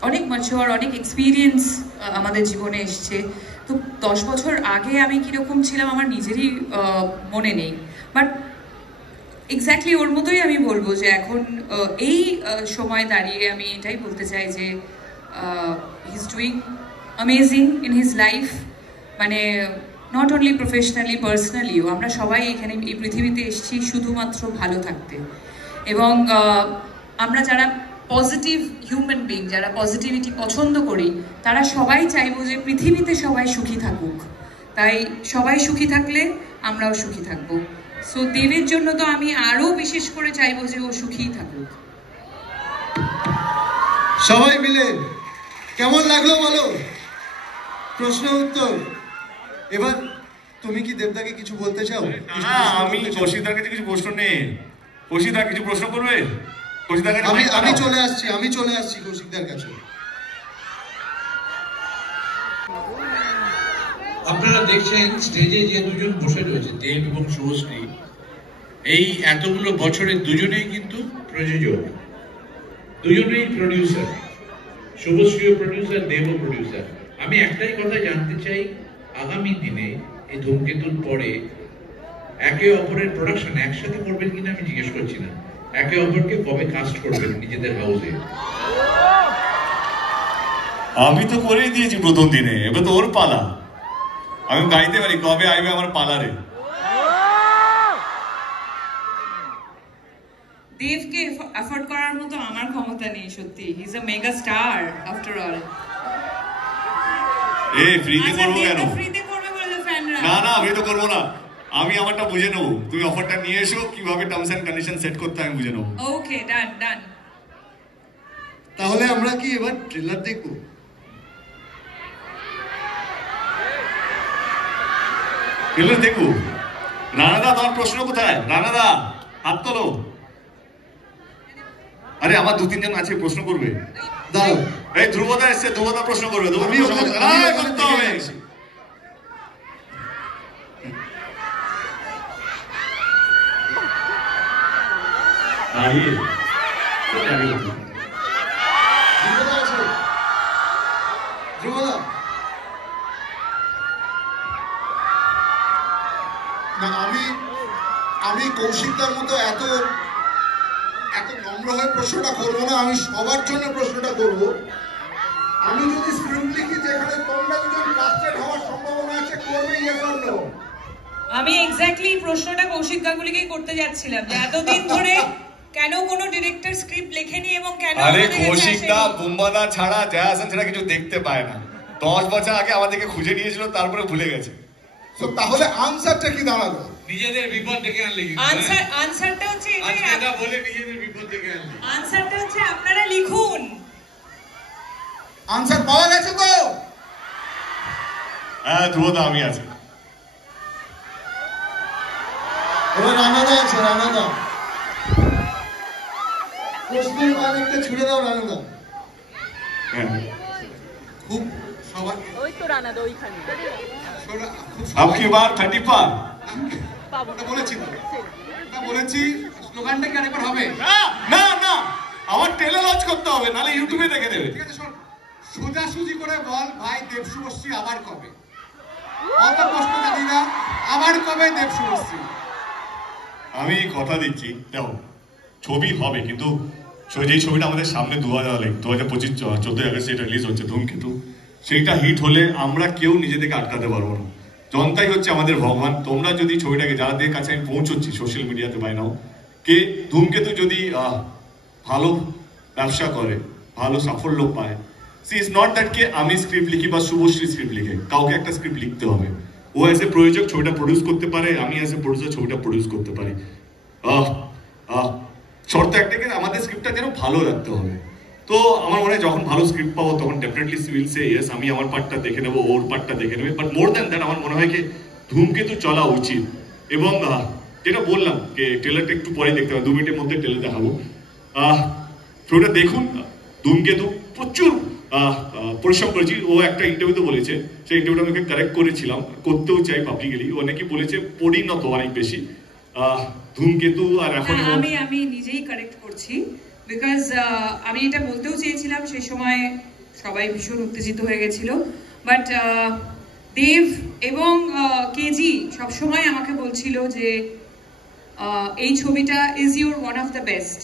অনেক ম্যাচিওর, অনেক এক্সপিরিয়েন্স আমাদের জীবনে এসছে। তো 10 বছর আগে আমি কীরকম ছিলাম আমার নিজেরই মনে নেই, বাট এক্স্যাক্টলি ওর মতোই আমি বলবো যে এখন এই সময় দাঁড়িয়ে আমি এটাই বলতে চাই যে he is doing amazing in his life, মানে নট অনলি প্রফেশনালি, পার্সোনালিও। আমরা সবাই এখানে এই পৃথিবীতে এসেছি শুধুমাত্র ভালো থাকতে, এবং আমরা যারা পজিটিভ হিউম্যান বিং, যারা পজিটিভিটি পছন্দ করি, তারা সবাই চাইবো যে পৃথিবীতে সবাই সুখী থাকুক। তাই সবাই সুখী থাকলে আমরাও সুখী থাকবো। সো দেবের জন্য তো আমি আরো বিশেষ করে চাইবো যে ও সুখীই থাকুক। সবাই মিলে কেমন লাগলো বলো? প্রশ্ন উত্তর। এবার তুমি কি দেবদাকে কিছু বলতে চাও? আমি কৌশিকদার কাছে কিছু প্রশ্ন নেই। কৌশিকদার কিছু প্রশ্ন করবে? আমি চলে আসছি কৌশিকদার কাছে। আপনারা দেখছেন স্টেজে যে দুজন বসে রয়েছে, দেব এবং শুভশ্রী, এই এতগুলো বছরের দুজনেই কিন্তু প্রযোজক, দুজনেই প্রডিউসার। শুভশ্রীও প্রডিউসার, দেবও প্রডিউসার। আমি একটাই কথা জানতে চাই, আগামী দিনে এই ধূমকেতুর পরে একে অপরের প্রোডাকশন একসাথে করবেন কিনা আমি জিজ্ঞেস করছি না, একে অপরকে কবে কাস্ট করবেন নিজেদের হাউসে? আমি তো করেই দিয়েছি প্রথম দিনে, এবার তো ওর পালা। আমি গাইতে পারি, কবে আইবে আমার পালারে। দেবকে অ্যাফোর্ড করার মতো আমার ক্ষমতা নেই, সত্যি। He is a mega star after all. এই ফ্রিতে করব কেন? ফ্রিতে করবে বলে ফ্যানরা। না ফ্রি তো করব না, আমি আমারটা বুঝে নেব। তুমি অফারটা নিয়ে এসো, কিভাবে টার্মস এন্ড কন্ডিশন সেট করতে আমি বুঝে নেব। ওকে, ডান। তাহলে আমরা কি এবার ট্রেলার দেখব? ট্রেলার দেখব? রানাদা, তোমার প্রশ্ন কোথায়? রানাদা হাত তোলো। আরে আমার 2-3 জন আছে, প্রশ্ন করবে। দাঁড়াও, এই ধ্রুবদা এসছে, ধ্রুবদা প্রশ্ন করবে। আমি কৌশিকদার মতো এত নম্র হয়ে প্রশ্নটা করবো না। আমি সবার জন্য প্রশ্নটা করব। আমি যদি স্ক্রিপ্ট লিখি যেখানে তোমরা দুজন কাস্টেড হওয়ার সম্ভাবনা আছে, করবে ইয়েস অর নো? আমি এক্স্যাক্টলি প্রশ্নটা কৌশিক গাঙ্গুলিকেই করতে যাচ্ছিলাম যে এতদিন ধরে কেন কোনো ডিরেক্টর স্ক্রিপ্ট লেখেনি এবং কেন আরে কৌশিকদা বুম্বাদা ছাড়া জয়াসন ছাড়া কিছু দেখতে পায় না। 10 বছর আগে আমাদেরকে খুঁজে নিয়েছিল, তারপরে ভুলে গেছে। তো তাহলে আনসারটা কি দাঁড়ালো? নিজেদের বিপদ ডেকে আনলে। আনসারটা হচ্ছে এটা বলে নিজেদের বিপদ ডেকে আনলে। আনসারটা হচ্ছে আপনারা লিখুন। আনসার পাওয়া গেছে তো? হ্যাঁ ধ্রুবদা আমি আছি। এবার রানাদা আছে, রানাদা প্রশ্নের মান একটা ছুড়ে দাও রানাদা। খুব সবাই ওই তো রানাদা ওইখানে। আপকি বার 30 পার বলেছি স্লোগানটা কি আরেকবার হবে? না আমার টেলে লঞ্চ করতে হবে, নালে ইউটিউবে দেখে দেবে। ঠিক আছে, শোন, সোজাসুজি করে বল ভাই, দেব শুভশ্রী আবার কবে? অত প্রশ্ন জানি না, আবার কবে দেব শুভশ্রী? আমি কথা দিচ্ছি, দেখো ছবি হবে, কিন্তু যেই ছবিটা আমাদের সামনে 2025 14 আগস্ট যেটা রিলিজ হচ্ছে ধূমকেতু, সেইটা হিট হলে আমরা কেউ নিজেদেরকে আটকাতে পারবো না। জনতাই হচ্ছে আমাদের ভগবান। তোমরা যদি ছবিটাকে, যাদের কাছে আমি পৌঁছচ্ছি সোশ্যাল মিডিয়াতে বাই নাও, কে ধূমকেতু যদি ভালো ব্যবসা করে, ভালো সাফল্য পায়, সি ইজ নট দ্যাট কে আমি স্ক্রিপ্ট লিখি বা শুভশ্রী স্ক্রিপ্ট লিখে, কাউকে একটা স্ক্রিপ্ট লিখতে হবে। ও অ্যাজ এ প্রযোজক ছবিটা প্রডিউস করতে পারে, আমি অ্যাজ এ প্রডিউসার ছবিটা প্রডিউস করতে পারি। শর্ত একটাকে, আমাদের স্ক্রিপ্টটা যেন ভালো রাখতে হবে। তো আমার মনে হয় যখন ভালো স্ক্রিপ্ট পাবো তখন ডেফিনেটলি উইল সে ইয়েস, আমি আমার পার্টটা দেখে নেবো, ওর পার্টটা দেখে নেবে। বাট মোর দ্যান দ্যাট আমার মনে হয় কি ধূমকেতু চলা উচিত। এবং যেটা বললাম যে ট্রেলারটা একটু পরে দেখতে হবে, 2 মিনিটের মধ্যে ট্রেলার দেখাবো। ছবিটা দেখুন, ধূমকেতু প্রচুর পরিশ্রম করেছি। ও একটা ইন্টারভিউতে বলেছে, সেই ইন্টারভিউটা আমি কারেক্ট করেছিলাম, করতেও চাই পাবলিকলি। ও নাকি বলেছে পরিণত অনেক বেশি ধূমকেতু। আর এখন আমি নিজেই কারেক্ট করছি, বিকজ আমি এটা বলতেও চেয়েছিলাম, সেই সময় সবাই ভীষণ উত্তেজিত হয়ে গেছিল, বাট দেব এবং কেজি সবসময় আমাকে বলছিল যে এই ছবিটা is your one of the best.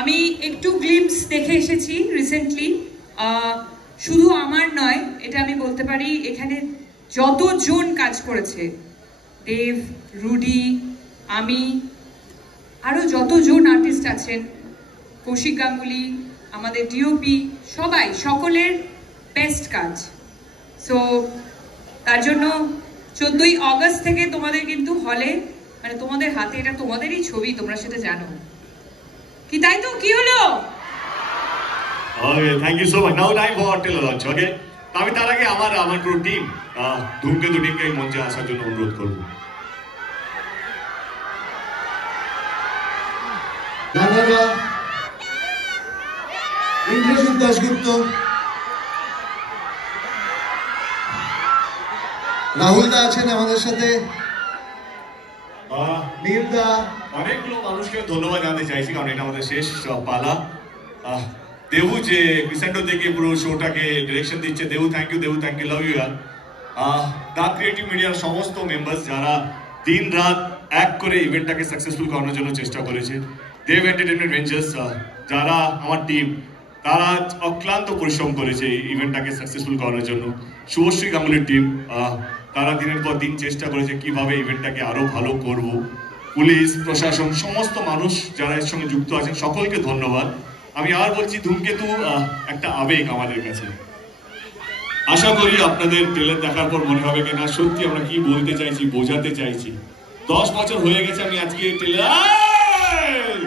আমি একটু গ্লিমস দেখে এসেছি রিসেন্টলি, শুধু আমার নয়, এটা আমি বলতে পারি এখানে যতজন কাজ করেছে, দেব, রুডি, আমি, আরও যতজন আর্টিস্ট আছেন, কৌশিক গাঙ্গুলি, আমাদের ডিওপি, সবাই, সকলের বেস্ট কাজ। সো তার জন্য 14ই অগস্ট থেকে তোমাদের কিন্তু হলে, মানে তোমাদের হাতে, এটা তোমাদেরই ছবি, তোমরা সেটা জানো কি, তাই তো? কি হলো? Okay, thank you so much. Now time for trailer launch, okay? আমি তার আগে আমার পুরো টিম ধূমকেতু টিমকে এই মঞ্চে আসার জন্য অনুরোধ করব। ধন্যবাদ ইন্দ্রজিৎ দাশগুপ্ত, রাহুল দা আছেন আমাদের সাথে, নীলদা, অনেকগুলো মানুষকে ধন্যবাদ জানাতে চাইছি, কারণ এটা আমাদের শেষ পালা। দেবু যে রিসেন্ট থেকে পুরো শোটাকে ডিরেকশন দিচ্ছে, Debu thank you, Debu thank you, love you ইয়ার। দা ক্রিয়েটিভ মিডিয়ার সমস্ত মেম্বার্স যারা দিন রাত এক করে ইভেন্টটাকে সাকসেসফুল করানোর জন্য চেষ্টা করেছে, দেব এন্টারটেনমেন্ট ভেঞ্চার্স যারা আমার টিম, তারা অক্লান্ত পরিশ্রম করেছে এই ইভেন্টটাকে সাকসেসফুল করানোর জন্য। শুভশ্রী গাঙ্গুলির টিম, তারা দিনের পর দিন চেষ্টা করেছে কিভাবে ইভেন্টটাকে আরো ভালো করব। পুলিশ প্রশাসন, সমস্ত মানুষ যারা এর সঙ্গে যুক্ত আছেন, সকলকে ধন্যবাদ। আমি আর বলছি, ধূমকেতু একটা আবেগ আমাদের কাছে। আশা করি আপনাদের ট্রেলার দেখার পর মনে হবে কিনা সত্যি আমরা কি বলতে চাইছি, বোঝাতে চাইছি। 10 বছর হয়ে গেছে আমি আজকে ট্রেলার,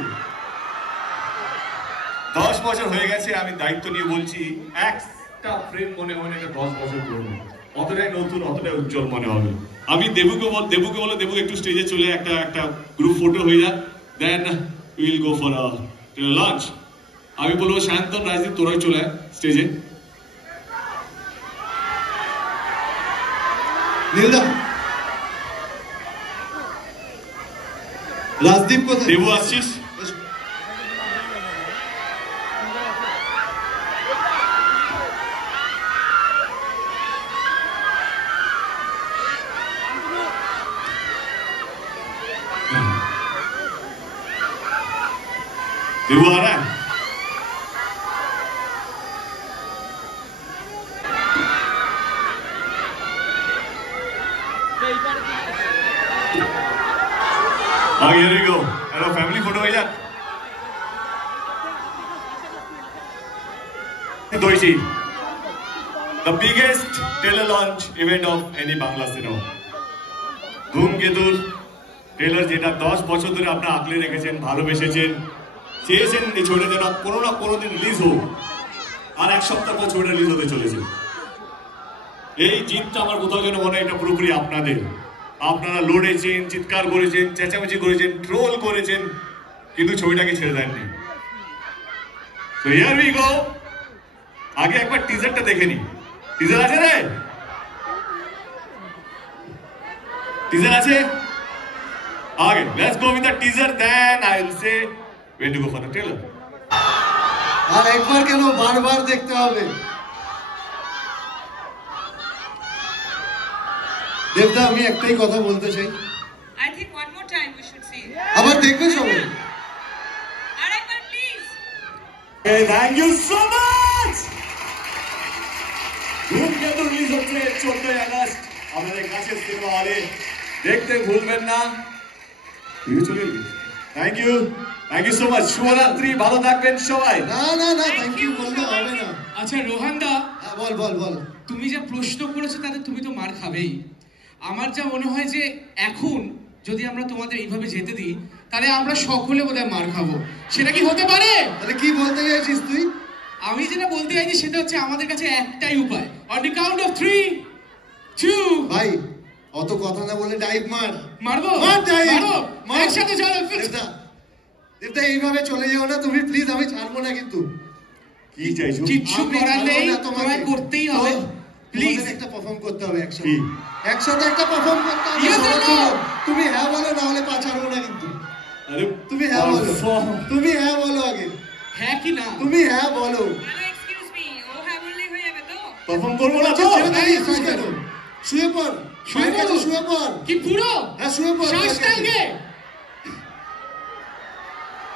10 বছর হয়ে গেছে আমি দায়িত্ব নিয়ে বলছি, একটা ফ্রেম মনে হয় না 10 বছর পুরনো, অতটাই নতুন, অতটাই উজ্জ্বল মনে হবে। আমি দেবুকে বলো, দেবু একটু স্টেজে চলে একটা গ্রুপ ফটো হয়ে যাক, then will go for lunch. আমি বলবো শান্তন, রাজদীপ, তোরাই চলে স্টেজে। রাজদীপ কোথায়? দেবু আসছিস? देवू आ रहा है? Here we go. Hello, family photo है यार. Doichi, the biggest trailer launch event of any Bangla cinema. ধূমকেতুর ট্রেলার, যেটা 10 বছর ধরে আপনারা আঁকলে রেখেছেন, ভালোবেসেছেন, চেয়েছেন এই ছবিটা যেন কোনো না কোনো দিন রিলিজ হোক, আর এক সপ্তাহ পর ছবিটা রিলিজ হতে চলেছে। এই জিতটা আমার কোথাও যেন মনে হয় এটা পুরোপুরি আপনাদের। আপনারা লড়েছেন, চিৎকার করেছেন, চেঁচামেচি করেছেন, ট্রোল করেছেন, কিন্তু ছবিটাকে ছেড়ে দেননি। So here we go. আগে একবার টিজারটা দেখে নি। টিজার আছে রে? টিজার আছে? আগে let's go with the teaser, then I will say when to go for the trailer. আর একবার কেন বারবার দেখতে হবে? দেবদা, আমি একটাই কথা বলতে চাই, I think one more time we should see. আবার দেখবে সবাই? আরেকবার please. Hey, thank you so much. ধূমকেতু রিলিজ হচ্ছে 14 আগস্ট আমাদের কাছে সিনেমা হলে, দেখতে ভুলবেন না। Thank you so much. শুভরাত্রি, ভালো থাকবেন সবাই। না না না, থ্যাংক ইউ বলতে হবে না। আচ্ছা রোহান দা, বল বল বল। তুমি যা প্রশ্ন করেছো তাতে তুমি তো মার খাবেই। আমার যা মনে হয় যে এখন যদি আমরা তোমাদের এইভাবে যেতে দিই, তাহলে আমরা সকলে বোধহয় মার খাবো। সেটা কি হতে পারে? তাহলে কি বলতে চাইছিস তুই? আমি যেটা বলতে চাইছি সেটা হচ্ছে আমাদের কাছে একটাই উপায়। অন দি কাউন্ট অফ 3, 2, ভাই অত কথা না বলে ডাইভ মার। মারবো? মার ডাইভ, মারো মার। একসাথে চলো। দেবদা, দেবদা এইভাবে চলে যেও না তুমি প্লিজ, আমি ছাড়বো না কিন্তু। কি চাইছো? কিচ্ছু করার নেই, তোমায় করতেই হবে। প্লিজ একটা পারফর্ম করতে হবে একসাথে। একসাথে একটা পারফর্ম করতে হবে। তুমি হ্যাঁ বলো, না হলে পা ছাড়বো না কিন্তু। আরে তুমি হ্যাঁ বলো, তুমি হ্যাঁ বলো আগে। হ্যাঁ কি না? তুমি হ্যাঁ বলো। পারফর্ম করবো না তো? শুয়ে পড়, শুয়ে পড়, শুয়ে পড়। কি পুরো? হ্যাঁ শুয়ে পড়। শ্বাসটাকে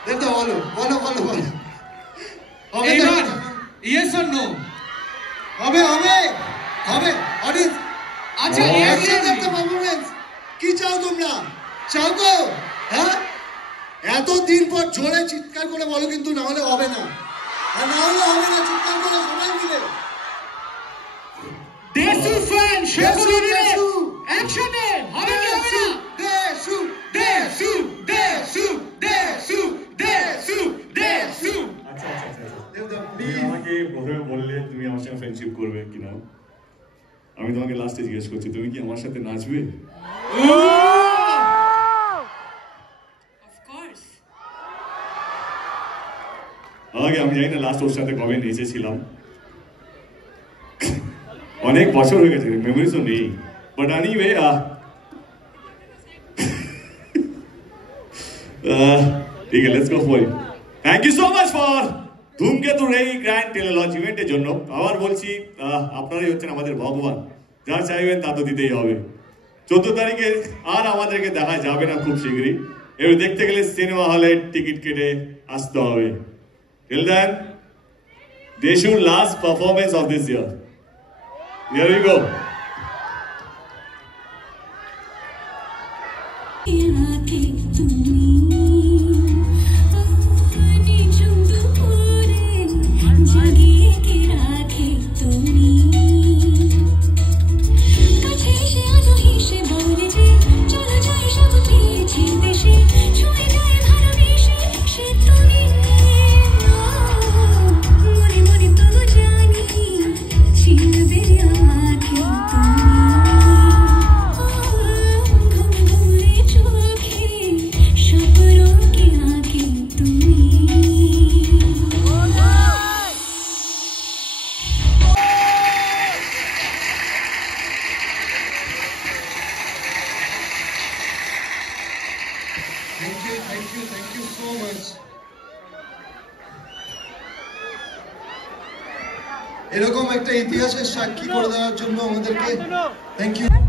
দেখো, বলো বলো বলো বলো। এবার ইয়েস অর নো? হবে হবে হবে। অডিয়েন্স আচ্ছা একসাথে একটা পারফরমেন্স কি চাও তোমরা? চাও তো? হ্যাঁ, এতদিন পর জোরে চিৎকার করে বলো কিন্তু, না হলে হবে না। আর না হলে হবে না, চিৎকার করে সবাই মিলে। দেশু ফ্যান শেষু দেশু অ্যাকশনে হবে কি হবে না? দেশু দেশু দেশু দেশু দেশু দেশু। আচ্ছা তুমি আমাকে প্রথমে বললে তুমি আমার সঙ্গে ফ্রেন্ডশিপ করবে কিনা, আমি তোমাকে লাস্টে জিজ্ঞেস করছি তুমি কি আমার সাথে নাচবে? আগে আমি জানি না লাস্ট ওর সাথে কবে নেচেছিলাম, অনেক বছর হয়ে গেছে, মেমোরি তো নেই। বাট এনিওয়ে ঠিক আছে, let's go for it. Thank you so much for ধূমকেতুর এই গ্র্যান্ড টেলিলঞ্চ ইভেন্টের জন্য। আবার বলছি, আপনারাই হচ্ছেন আমাদের ভগবান, যা চাইবেন তা তো দিতেই হবে। 14 তারিখে আর আমাদেরকে দেখা যাবে না খুব শীঘ্রই, এবার দেখতে গেলে সিনেমা হলে টিকিট কেটে আসতে হবে। Till then, Deshu's last performance of this year. Here we go. Thank you so much. এরকম একটা ইতিহাসের সাক্ষী করে দেওয়ার জন্য আমাদেরকে থ্যাংক ইউ।